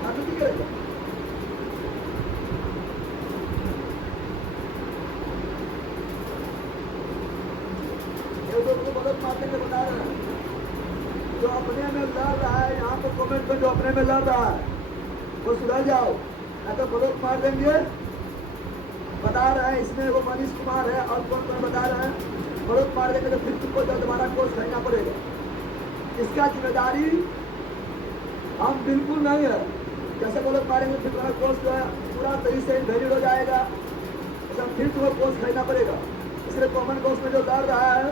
आप तो करेगा ये तो बहुत मारने के बता रहे हैं, जो अपने में लड़ रहा है यहाँ पर कमेंट में जो अपने में लड़ रहा है वो सुधर जाओ, या तो ब्लॉक मार देंगे। बता रहे हैं इसमें वो मनीष कुमार है और कौन कौन बता रहे हैं ब्लॉक मार देंगे तो फिर तुमको जो दोबारा कोर्स करना पड़ेगा, इसका जिम्मेदारी हम बिल्कुल नहीं है। जैसे ब्लॉक मारेंगे फिर तुम्हारा कोर्स जो है पूरा तरीके से इनवैलिड हो जाएगा, फिर तुम्हें कोर्स खरीदना पड़ेगा। इसलिए कॉमन कोर्स में जो लड़ रहा है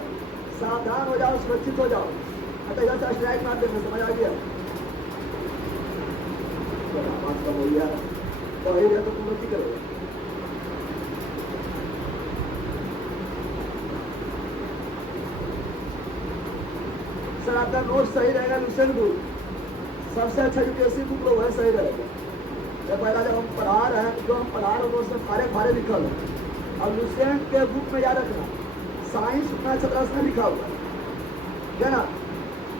सावधान हो जाओ, सुरक्षित हो जाओ, तो इधर से स्ट्राइक मार देंगे, समझ आ गया हो गया तो वही है तो तुम लोग करोगे। सर आपका नोट सही रहेगा, लुसेंट बुक सबसे अच्छा यूपीएससी बुक लो, वह सही रहेगा। जब पहला जब हम पढ़ा रहे हैं तो जो हम पढ़ा रहे हैं उसमें फारे लिखा हुआ है, और लुसेंट के बुक में याद रखना साइंस उतना अच्छा तरह से लिखा हुआ है ना।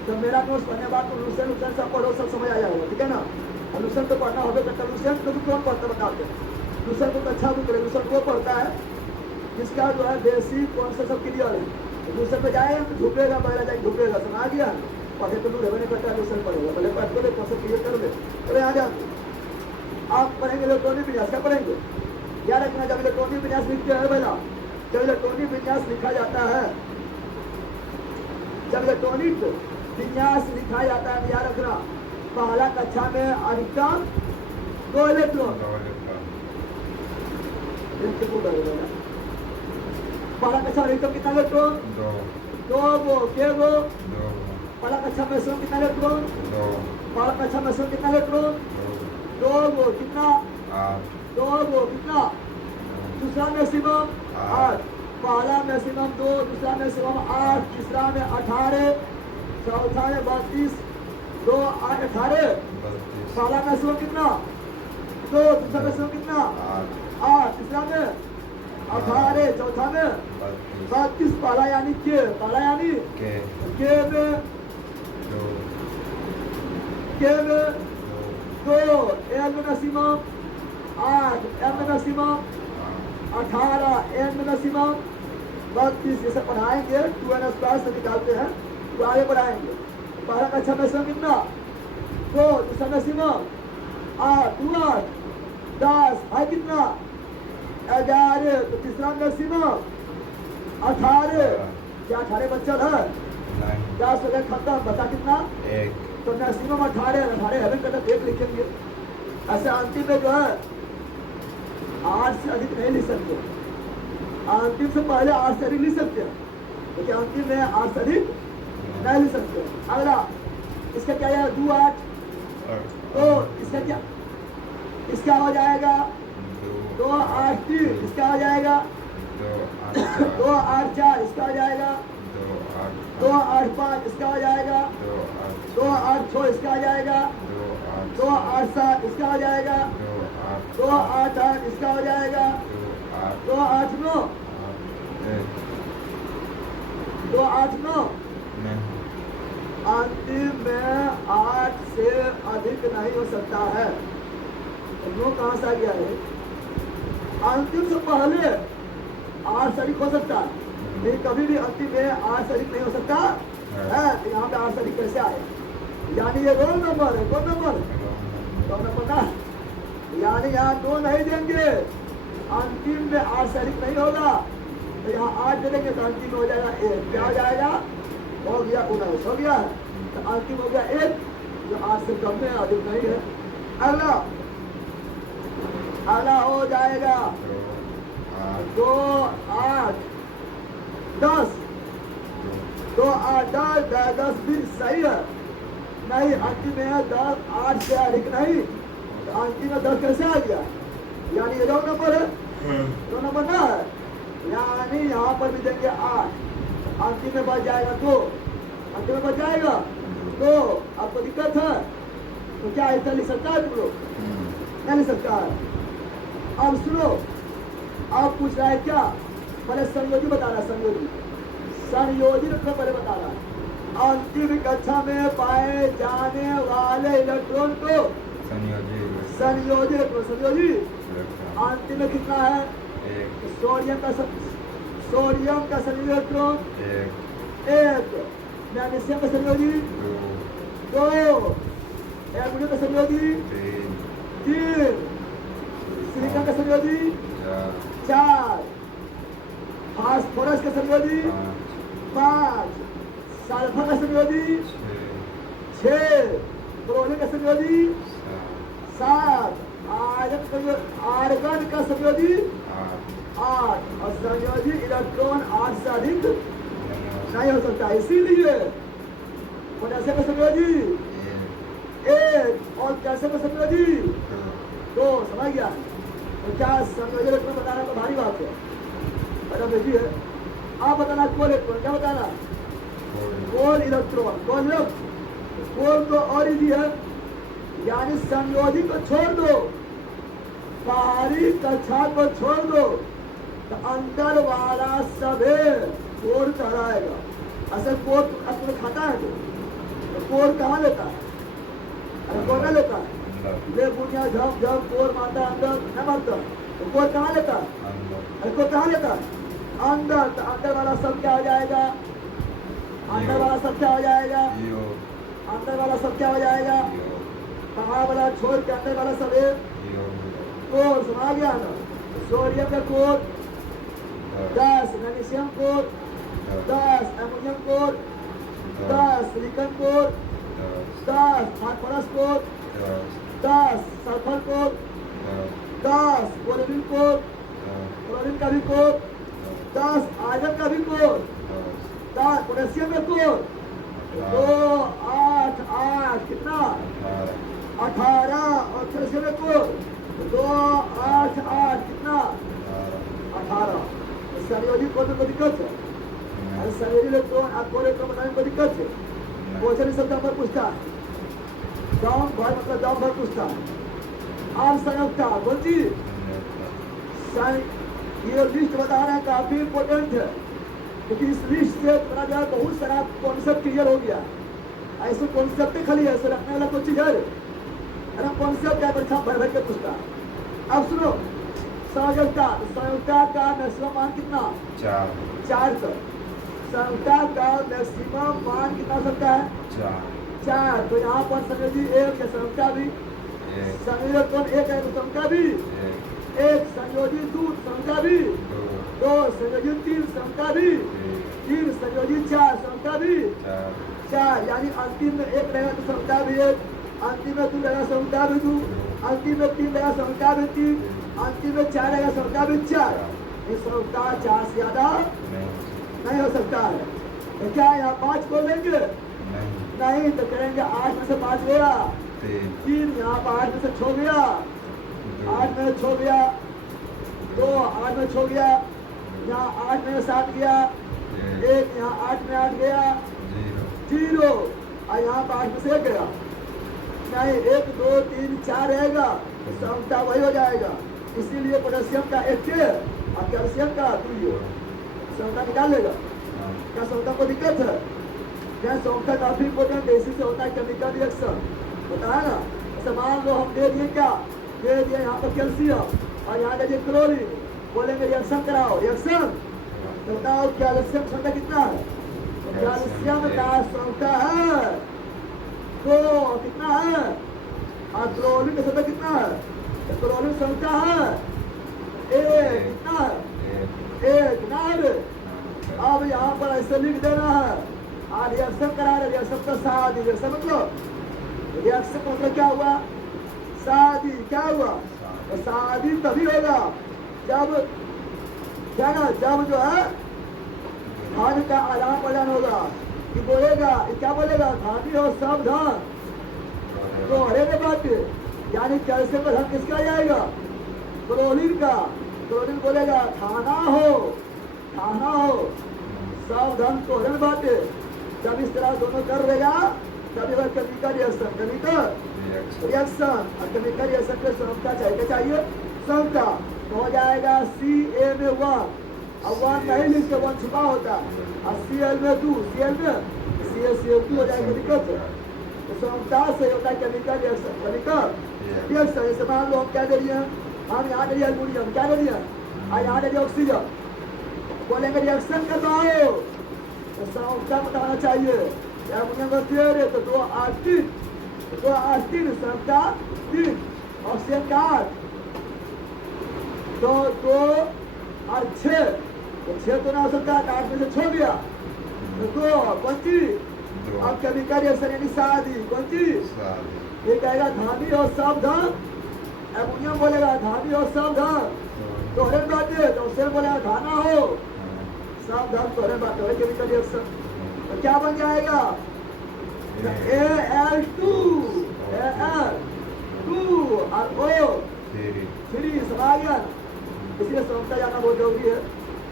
तो मेरा नोट्स पढ़ने बाद तो लुसेंट सब पढ़ो, सब समझ आ जाएगा, ठीक है ना। और लुसेंट तो पढ़ना होगा करता, लुसेंट को कौन पढ़ता बताते हैं, लुसेंट को अच्छा बुक है, लुसेंट वो पढ़ता है जिसका जो है बेसिक कॉन्सेप्ट सब क्लियर है। लुसेंट पे जाएगा तो झुकेगा, पहले जाएगा झुकेगा, समझ गया। पढ़े तो लूट नहीं करता, लुसेंट पढ़ेगा, पहले पढ़ते ले कॉन्सेप्ट क्लियर कर ले, चले आ जाते। आप पढ़ेंगे इलेक्ट्रॉनिक विन्यास, क्या पढ़ेंगे याद रखना, जब इलेक्ट्रॉनिक विन्यास लिखते हैं पहला, जब इलेक्ट्रॉनिक विन्यास लिखा जाता है, जब इलेक्ट्रॉनिक विन्यास लिखा जाता है याद रखना पहला कक्षा में अधिकतम 2 इलेक्ट्रॉन, पहला कक्षा में अधिकतम कितना इलेक्ट्रॉन 2 वो के वो, पहला कक्षा में मैक्सिमम कितना इलेक्ट्रॉन 2, पहला कक्षा में मैक्सिमम कितना इलेक्ट्रॉन 2 वो कितना 2 वो कितना, दूसरा मैक्सिमम 8, पहला मैक्सिमम 2, दूसरा मैक्सिमम 8, तीसरा में 18, चौथा में 32, 2 8 18, पहला मैक्सिमम कितना 2, दूसरा मैक्सिमम कितना 8, तीसरा में 18, चौथा में 32, पहला यानी के, पहला यानी के में 2, एल में मैक्सिमम 8, एम में मैक्सिमम 18, एन में मैक्सिमम 32, जैसे पढ़ाएंगे 2n² से निकालते हैं तो आगे बढ़ाएंगे। पहला कक्षा मैक्सिमम कितना 2, दूसरा मैक्सिमम 8, 2 8, 10 है कितना 11, तो तीसरा मैक्सिमम 18, क्या 18 बच्चा है 10 हो गया खत्म, बता कितना 1, तो मैक्सिमम 18 हेवन करता 1 लिखेंगे। ऐसे अंतिम में जो है 8 से अधिक नहीं लिख सकते, अंतिम से पहले 8 से अधिक लिख सकते हैं, क्योंकि अंतिम में 8 से अधिक नहीं लिख सकते। अगला इसका क्या है 2 8, तो इसका क्या, इसका हो जाएगा 2 8 3, इसका हो जाएगा 2 8 4, इसका हो जाएगा 2 8 5, इसका हो जाएगा 2 8 6, इसका हो जाएगा 2 8 7, इसका हो जाएगा 2 8 8, इसका हो जाएगा 2 8 9, 2 8 9, अंतिम में 8 से अधिक नहीं हो सकता है। तो कहां से आ गया है, अंतिम से पहले आर्सेनिक हो सकता है, लेकिन कभी भी अंतिम में आर्सेनिक नहीं हो सकता है। तो यहाँ पे आर्सेनिक कैसे आए? यानी ये रोल नंबर है, कौन नंबर? रोल नंबर ना, यानी यहाँ 2 नहीं देंगे, अंतिम में आर्सेनिक नहीं होगा। तो यहाँ 8 दे देंगे तो अंतिम में हो जाएगा 1। क्या हो जाएगा? हो गया 19, हो गया। तो अंतिम हो गया 1, जो 8 से कम में, अधिक नहीं है। अगला हो जाएगा 2, 8, 10, 2, 8, 10 भी सही है। नहीं, अंतिम में है 10, 8 से अधिक नहीं, तो अंतिम में 10 कैसे आ गया? यानी ये रोल नंबर है, रोल नंबर ना है। यानी यहाँ पर भी देंगे 8, अंतिम में बच जाएगा 2, अंतिम में बच जाएगा 2। आपको दिक्कत है तो क्या ऐसा लिख सकता है? तुम लोग नहीं लिख सकता है। अब सुनो, अब पूछ रहा है क्या? पहले संयोजी बता रहा है, संयोजी रखो, पहले बता रहा है अंतिम कक्षा में पाए जाने वाले इलेक्ट्रॉन को संयोजी रखो। संयोजी अंतिम में कितना है? सोडियम का संयोजी इलेक्ट्रॉन 1, मैग्नीशियम का संयोजी 2, एल्युमिनियम का संयोजी 3, सिलिकॉन का संयोजी 4, फास्फोरस का संयोजी 5, सल्फर का संयोजी 6, क्लोरीन का संयोजी 7, आर्गन का संयोजी 8, और संयोजी इलेक्ट्रॉन 8 से अधिक नहीं हो सकता। इसीलिए पोटेशियम का संयोजी 1 और कैल्शियम का संयोजी 2। समझ गया? तो क्या संयोजी इलेक्ट्रॉन बताना तो भारी बात है, बड़ा बेटी है। आप बताना कोल इलेक्ट्रॉन, क्या बताना? कोल इलेक्ट्रॉन, कोल तो और इजी है। यानी संयोजी को छोड़ दो, बाहरी कक्षा को छोड़ दो, तो अंदर वाला सभी कोर कहलाएगा। असल कोर अपने खाता है तो कोर कहाँ लेता है? अरे कोर ना लेता है, ले बुनिया जब कोर मारता है अंदर, न मारता तो कोर कहाँ लेता है? अरे कोर कहाँ लेता है? अंदर। तो अंदर वाला सब क्या हो जाएगा? अंदर वाला सब क्या हो जाएगा? अंदर वाला सब क्या हो जाएगा? बाहर वाला छोड़ के अंदर वाला सब है कोर। समझ गया ना? सोडियम का core 10, magnesium core 10, aluminium core 10, silicon core 10, phosphorus core 10, sulphur core 10, chlorine core, chlorine का भी कोर 10, आयरन का भी कोर 10, पोटेशियम का कोर 2, 8, 8 कितना? 18, और कैल्शियम का कोर 2, 8, 8 कितना? 18। संयोजी कोर में कोई दिक्कत है? अरे संयोजी इलेक्ट्रॉन आपको इलेक्ट्रॉन बनाने में कोई दिक्कत है? क्वेश्चन सब नंबर पूछता है, डाउन भर मतलब डाउन भर पूछता है। आम संयोजकता कौन सी? ये लिस्ट बता रहा है, काफी इंपोर्टेंट है, क्योंकि इस लिस्ट से पता चला बहुत सारा कॉन्सेप्ट क्लियर हो गया। ऐसे कॉन्सेप्ट खाली ऐसे रखने वाला कोई चीज है? अरे कॉन्सेप्ट क्या परीक्षा भर भर के पूछता है। अब सुनो, संयोजकता का मैक्सिमम मान कितना? 4 तक। संयोजकता का मैक्सिमम मान कितना हो सकता है? 4। तो यहाँ पर संयोजी 1 या संयोजकता भी संयोजक 1 है तो संयोजकता भी 1, संयोजी 2 संयोजकता भी 2, संयोजी 3 संयोजकता भी 3, संयोजी 4 संयोजकता भी 4। यानी अंतिम में 1 रहेगा तो संयोजकता भी 1, अंतिम में 2 रहेगा संयोजकता भी 2, अंतिम में 3 रहेगा संयोजकता भी 3, अंतिम में 4 रहेगा संयोजकता भी 4। इस संयोजकता 4 से ज्यादा नहीं हो सकता है। तो क्या यहाँ 5 को लेंगे? नहीं, तो करेंगे 8 में से 5 गया 3, यहाँ पर 8 में से 6 गया, 8 में 6 गया 2, 8 में 6 गया, यहाँ 8 में 7 गया 1, यहाँ 8 में 8 गया 0, और यहाँ पर 8 में से 1 गया। नहीं, 1, 2, 3, 4 रहेगा तो संयोजकता वही हो जाएगा। इसीलिए पोटेशियम का 1 और कैल्शियम का 2 संयोजकता निकाल लेगा। क्या संयोजकता को दिक्कत है? क्या संयोजकता काफी इंपोर्टेंट है, इसी से होता है केमिकल रिएक्शन, होता है ना। ऐसे मान लो हम दे दिए क्या? दे दिए यहाँ पर कैल्शियम और यहाँ दे दिए क्लोरीन, बोलेंगे रिएक्शन कराओ, रिएक्शन। तो बताओ कैल्शियम क्षमता कितना है? कैल्शियम का क्षमता है तो कितना है? और क्लोरीन का क्षमता कितना है? क्लोरीन क्षमता है एक, कितना है? एक ना। अब यहाँ पर ऐसे लिख देना है और रिएक्शन करा रहे, रिएक्शन का शादी, रिएक्शन मतलब रिएक्शन मतलब क्या हुआ? शादी। क्या हुआ? तो शादी तभी होगा जब क्या ना, जब जो है धान का आदान प्रदान होगा कि बोलेगा, क्या बोलेगा? धानी हो सब धान तो हरे में बात, यानी कैल्शियम का धन किसका जाएगा? क्लोरीन का। क्लोरीन बोलेगा थाना हो, थाना हो सब धन तो हरे में बात। जब इस तरह दोनों कर देगा तभी वह केमिकल रिएक्शन, केमिकल रिएक्शन और केमिकल रिएक्शन के क्षमता चाहिए क्षमता तो हो जाएगा Ca में 1 और 1 नहीं लिखते, 1 छुपा होता और Cl में 2, Cl में CaCO2 हो जाएगा। दिक्कत तो क्षमता से होता है केमिकल रिएक्शन, केमिकल रिएक्शन। जैसे मान लो हम क्या दे रही है, हम यहाँ दे रही है एल्युमिनियम, क्या दे रही है और यहाँ दे रही है ऑक्सीजन, बोलेंगे रिएक्शन करवाओ तो क्षमता बताना चाहिए। एल्युमिनियम का दे रहे तो 2 8 3, 2 8 3 क्षमता 3, ऑक्सीजन का 8 तो 2 और 6 तो 6 तो ना हो सकता, 8 में से 6 गया तो 2 कौन चीज? अब केमिकल रिएक्शन यानी शादी, कौन चीज? ये कहेगा धानी और सब धन, एल्युमिनियम बोलेगा धानी और सब धन तो हरे बात है, तो ऑक्सीजन बोलेगा धाना हो सब धन तो हरे बात है। केमिकल रिएक्शन तो क्या बन जाएगा? Al2 और O3 समा गया। इसलिए क्षमता जाना बहुत जरूरी है।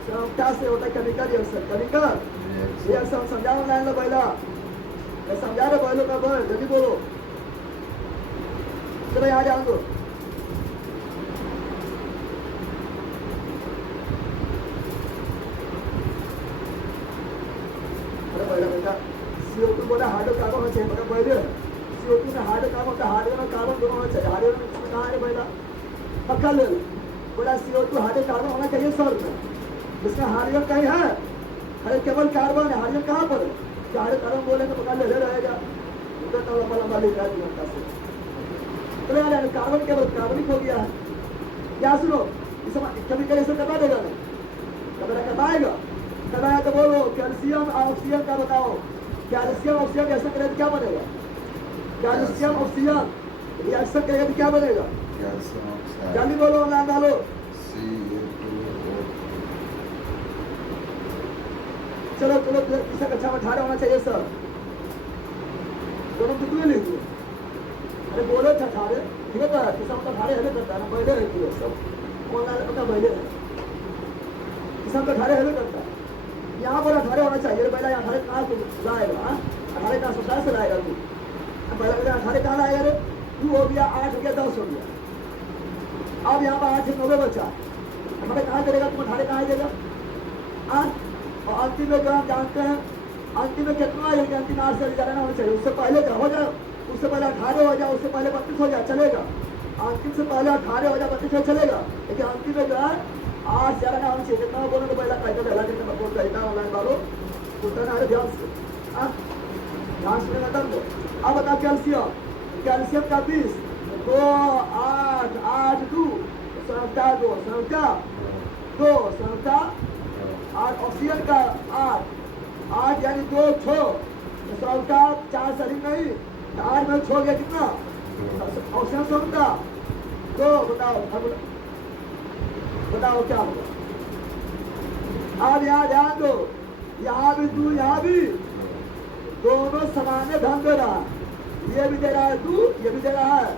क्षमता से होता है केमिकल रिएक्शन, केमिकल रिएक्शन। समझाओ लाइन लो पहला, मैं समझा रहा बोलो, मैं बोल जल्दी बोलो। चलो यहाँ जान दो। अरे पहला बेटा CO2 बोला हाइड्रोकार्बन होना चाहिए, मतलब पहले CO2 में हाइड्रोकार्बन होता है, हाइड्रोजन और कार्बन दोनों होना चाहिए। हाइड्रोजन कहाँ है पहला? पक्का ले लो। बोला CO2 हाइड्रोकार्बन होना चाहिए सॉल्ट में, जिसमें हाइड्रोजन कहीं है, अरे केवल कार्बन है, हाइड्रोजन कहाँ पर है? हाइड्रोकार्बन बोलेंगे पक्का ले रहेगा, तो लंबा लंबा लिखा है घंटा से। तो यार कार्बन केवल कार्बनिक हो गया है। क्या सुनो, इस केमिकल रिएक्शन करवा देगा ना, करवाएगा, करवाया तो बोलो कैल्शियम और ऑक्सीजन का बताओ। कैल्शियम ऑक्सीजन रिएक्शन करेगा तो क्या बनेगा? कैल्शियम ऑक्सीजन रिएक्शन करेगा तो क्या बनेगा? जल्दी बोलो, नाम डालो। चलो चलो तीसरा कक्षा में 18 होना चाहिए सर, दोनों कितने लिख दिए? अरे बोलो 18 ठीक है, तीसरा मतलब 18 हमें करता है ना, पहले लिख दिए सब ऑनलाइन अपना पहले है, तीसरा तो 18 हमें करता है। यहाँ पर 18 होना चाहिए, पहला 18 कहाँ से लाएगा? 18 कहाँ ससुराल से लाएगा तू? पहला पहले 18 कहाँ लाएगा रे? 2 हो गया, 8 हो गया, 10 हो गया। अब यहाँ पर 8 से 90 बचा, हमारे कहाँ करेगा? तुम 18 कहाँ देगा? 8 और अंतिम में जो हम जानते हैं अंतिम में कितना है? अंतिम 8 से ज़्यादा ना होना चाहिए, उससे पहले क्या हो जाए? उससे पहले 18 हो जाए, उससे पहले 32 हो जाए, चलेगा। अंतिम से पहले 18 हो जाए, 32 हो चलेगा, लेकिन अंतिम में जो है 8 से ज़्यादा ना होना चाहिए। कितना बोलो तो पहला कहते पहला कितना बोल कहता ऑनलाइन वालों उतना ना है, ध्यान से ध्यान से खत्म दो। अब बता कैल्शियम, कैल्शियम का 20 2 8 8 2 संख्या 2 संख्या 2 संख्या और ऑक्सीजन का 8 यानी 2 6 संख्या 4 शरीर नहीं, 8 में 6 गया कितना? ऑक्सीजन संख्या 2। बताओ क्या होगा? अब यहाँ ध्यान दो, यहाँ भी 2 यहाँ भी दोनों समान धन दे रहा है, ये भी दे रहा है 2, ये भी दे रहा है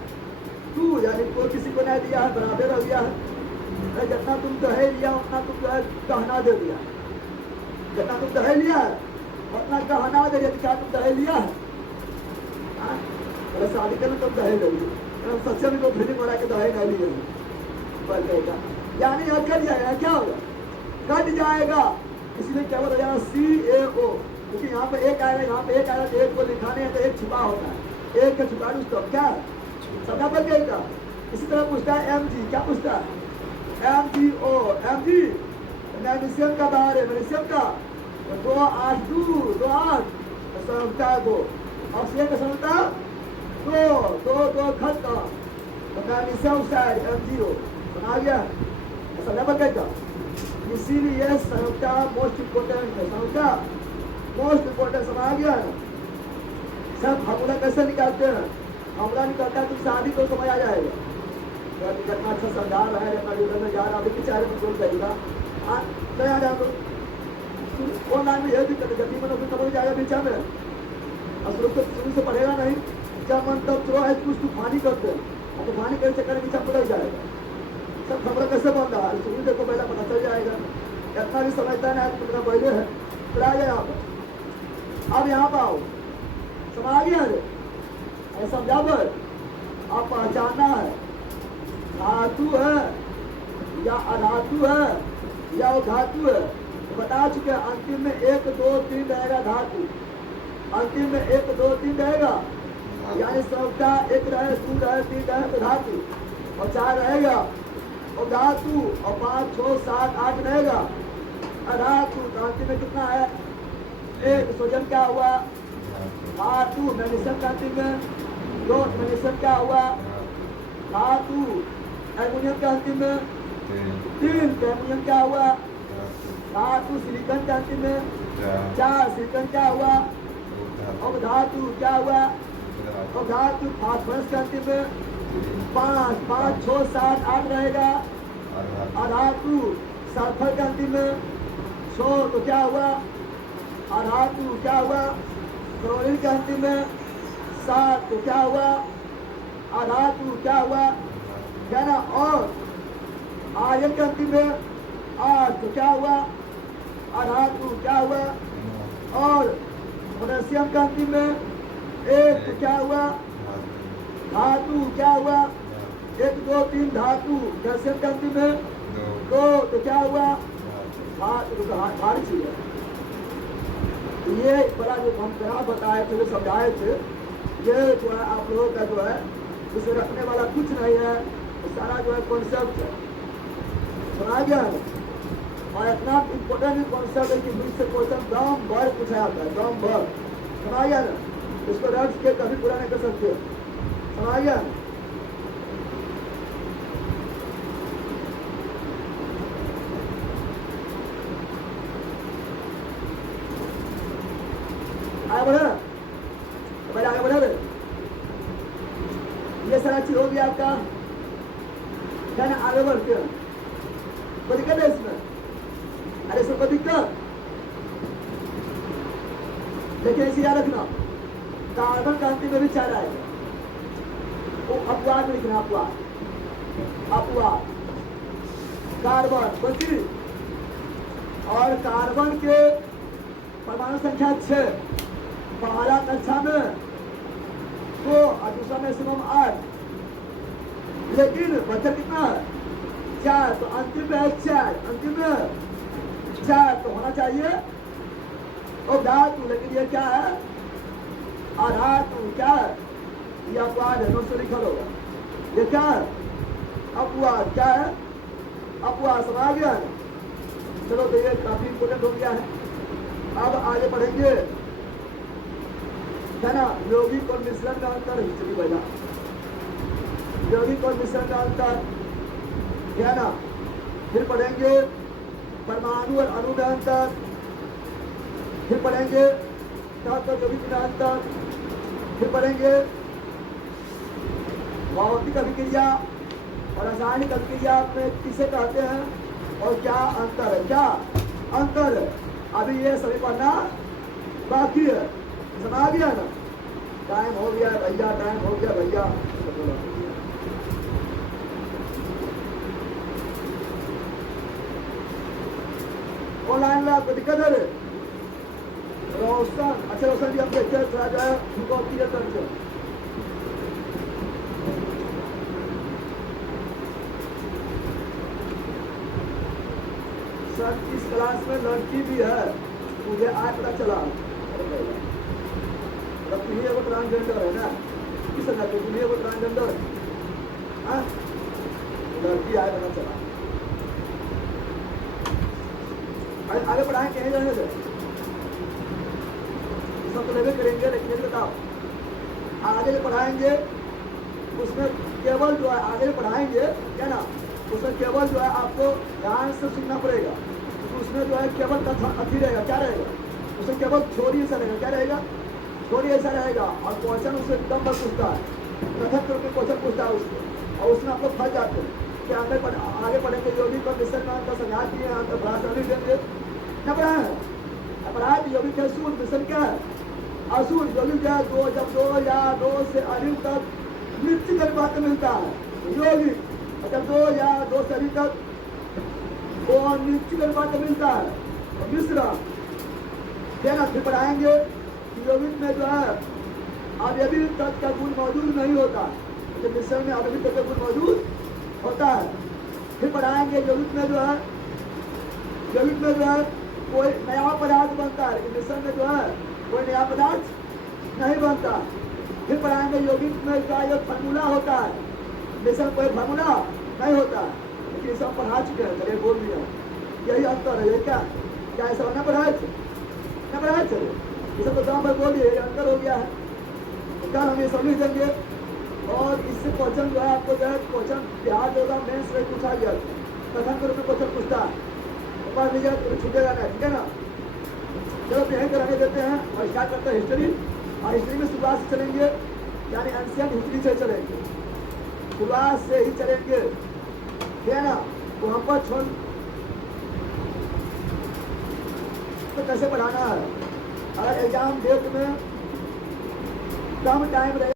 2, यानी कोई किसी को नहीं दिया है, बराबर हो गया है। जितना तुम दहे लिया उतना तुम जो है गहना दे दिया, जितना तुम दहे लिया है उतना गहना दे दिया। क्या तुम दहे लिया है? शादी करने तुम दहे ले लिए, सच्चे में तो फीलिंग हो रहा है कि दहे नहीं लिए, यानी यहाँ कट जाएगा। क्या होगा? कट जाएगा, इसलिए क्या हो जाएगा? CaO, क्योंकि यहाँ पे एक आएगा, यहाँ पे एक आएगा, तो एक को लिखाने है तो एक छुपा होता है, एक के छुपा उसको क्या समझा पड़ गया। इसी तरह पूछता है Mg, क्या पूछता है? MGO MG मैग्नीशियम का बाहर है मैग्नीशियम का 282 संयुक्ता को ऑक्सीजन का संयुक्ता दो खत्म मैग्नीशियम साइड MGO समझ गया ऐसा लेवल कैसा इसीलिए संयुक्ता मोस्ट इम्पोर्टेंट है संयुक्ता मोस्ट इम्पोर्टेंट समझ गया सब फॉर्मूला कैसे निकालते हैं फॉर्मूला निकालता है तो शादी को समझ आ जाएगा कितना अच्छा समझा रहा है रेकॉर्ड में जा रहा अभी के चेहरे में बोल जाएगा नहीं आ जाओ ऑनलाइन में यह दिक्कत है जल्दी में समझ जाएगा बीचा में और शुरू से पढ़ेगा नहीं जब मन तब चलो है कुछ तूफानी करते हैं और तूफानी के चक्कर में बीचा पड़ जाएगा सब खबर कैसे बन रहा है शुरू देखो पहले पता चल जाएगा इतना भी समझता नहीं तो पहले है फिर आ जाए यहाँ पर अब यहाँ पर आओ समझ गया ऐसा समझा पर आप पहचानना है धातु है या अधातु है या धातु है तो बता चुके अंतिम में 1 2 3 रहेगा धातु अंतिम में 1 2 3 रहेगा यानी संयुक्ता 1 रहे 2 रहे 3 रहे तो धातु और 4 रहेगा और धातु और 5 6 7 8 रहेगा अधातु तो अंतिम में कितना है 1 सोजन क्या हुआ धातु मैग्नीशियम का अंतिम में 2 मैग्नीशियम क्या हुआ धातु एल्युमिनियम का अंतिम में 3 एल्युमिनियम क्या हुआ धातु सिलिकॉन का अंतिम में 4 सिलिकॉन क्या हुआ और धातु क्या हुआ और धातु फास्फोरस का अंतिम में 5 5 6 7 8 रहेगा अधातु सल्फर का अंतिम में 6 तो क्या हुआ अधातु क्या हुआ क्लोरीन का अंतिम में 7 तो क्या हुआ अधातु क्या हुआ क्या ना और आयन के अंतिम में 8 तो क्या हुआ अधातु क्या हुआ और पोटेशियम का अंतिम में 1 तो क्या हुआ धातु क्या हुआ 1 2 3 धातु कैल्शियम का अंतिम में 2 तो क्या हुआ भारी चीज है ये बड़ा जो हम क्या बताए थे समझाए थे ये जो है आप लोगों का जो है उसे रखने वाला कुछ नहीं है सारा जो है कॉन्सेप्ट है सुना गया है और इतना इम्पोर्टेंट कॉन्सेप्ट है कि बीच से क्वेश्चन दम भर पूछा जाता है दम भर सुना गया ना इसको रट के कभी पूरा नहीं कर सकते सुना गया आगे बढ़ा पहले आगे बढ़ा ये सारा चीज हो गया आपका क्या ना आगे बढ़ते हैं कोई दिक्कत है इसमें अरे सबको दिक्कत देखिए इसे याद रखना कार्बन का अंतिम में भी 4 आएगा वो अपवाद में लिखना अपवाद कार्बन बल्कि और कार्बन के परमाणु संख्या 6 पहला कक्षा में 2 और दूसरा में सिर्फ 8 लेकिन बच्चा कितना है 4 तो अंतिम में है 4 अंतिम में 4 तो होना चाहिए और धातु लेकिन ये क्या है अधातु क्या है ये अपवाद है दोस्तों लिखा होगा ये क्या है अपवाद क्या है अपवाद समझ गया है चलो तो ये काफी इम्पोर्टेंट हो गया है अब आगे बढ़ेंगे है ना यौगिक और मिश्रण का अंतर हिस्ट्री पहला यौगिक और मिश्रण का अंतर है ना फिर पढ़ेंगे परमाणु और अणु का अंतर फिर पढ़ेंगे तत्व यौगिक का अंतर फिर पढ़ेंगे भौतिक अभिक्रिया और रासायनिक अभिक्रिया में किसे कहते हैं और क्या अंतर है क्या अंतर है अभी ये सभी पढ़ना बाकी है समझ गया ना टाइम हो गया भैया टाइम हो गया भैया ऑनलाइन में आपको दिक्कत है रोशन अच्छा रोशन जी हम देखते हैं थोड़ा जो है उनको क्लियर करते हैं सर इस क्लास में लड़की भी है मुझे आज पता चला तुम्हें वो ट्रांसजेंडर है ना किस तुम्हें वो ट्रांसजेंडर हाँ लड़की आए पता चला आगे पढ़ाएंगे नहीं जाने से सब तो लेवे करेंगे, लेकिन ये बताओ आगे जो पढ़ाएंगे उसमें केवल जो है आगे पढ़ाएंगे क्या ना, उसमें केवल जो है आपको ध्यान से सुनना पड़ेगा। उसमें जो है केवल कथा अथी रहेगा, क्या रहेगा उसमें केवल थ्योरी ऐसा रहेगा, क्या रहेगा थ्योरी ऐसा रहेगा, और क्वेश्चन उससे एकदम बस पूछता है, कथक करके क्वेश्चन पूछता है उसको, और उसमें आप लोग फंस जाते हैं कि आगे पढ़ेंगे योगी को मिशन में आपका समझा दिए हैं, आपका भाषण भी देंगे न पढ़ाए हैं, न पढ़ाए तो योगी के सूर मिशन क्या है असुर योगी क्या है, जब 2 या 2 से अधिक तक नित्य गर्भात मिलता है योगी, जब 2 या 2 से अधिक तक वो नित्य गर्भात मिलता है। और मिश्रा क्या ना फिर पढ़ाएंगे कि योगिक में जो है अव्यवी तत्व का गुण मौजूद नहीं होता, तो मिश्रण में अव्यवी तत्व का गुण मौजूद होता है। फिर पढ़ाएंगे योगिक में जो है कोई नया पदार्थ बनता है, लेकिन मिश्रण में जो है कोई नया पदार्थ नहीं बनता। फिर पढ़ाएंगे योगिक में का एक फार्मूला होता है, मिश्रण कोई फार्मूला नहीं होता है, लेकिन सब पढ़ा चुके हैं, चलिए बोल दिया यही अंतर है। क्या ऐसा न पढ़ाए थे ये सब तो गाँव पर बोलिए अंतर हो गया है, क्या हम ये समझ देंगे। और इससे क्वेश्चन जो है आपको जो है क्वेश्चन याद होगा, मेंस में पूछा गया कथन के रूप में क्वेश्चन पूछता है, पढ़ लीजिए तो छूटेगा ना, ठीक है ना। चलो तो यहीं कराने देते हैं और स्टार्ट करते हैं हिस्ट्री। और हिस्ट्री में शुरुआत से चलेंगे, यानी एंशियंट हिस्ट्री से चलेंगे, शुरुआत से ही चलेंगे, ठीक है ना। वहाँ पर छोड़ तो कैसे पढ़ाना है, अगर एग्जाम डेट में कम टाइम रहे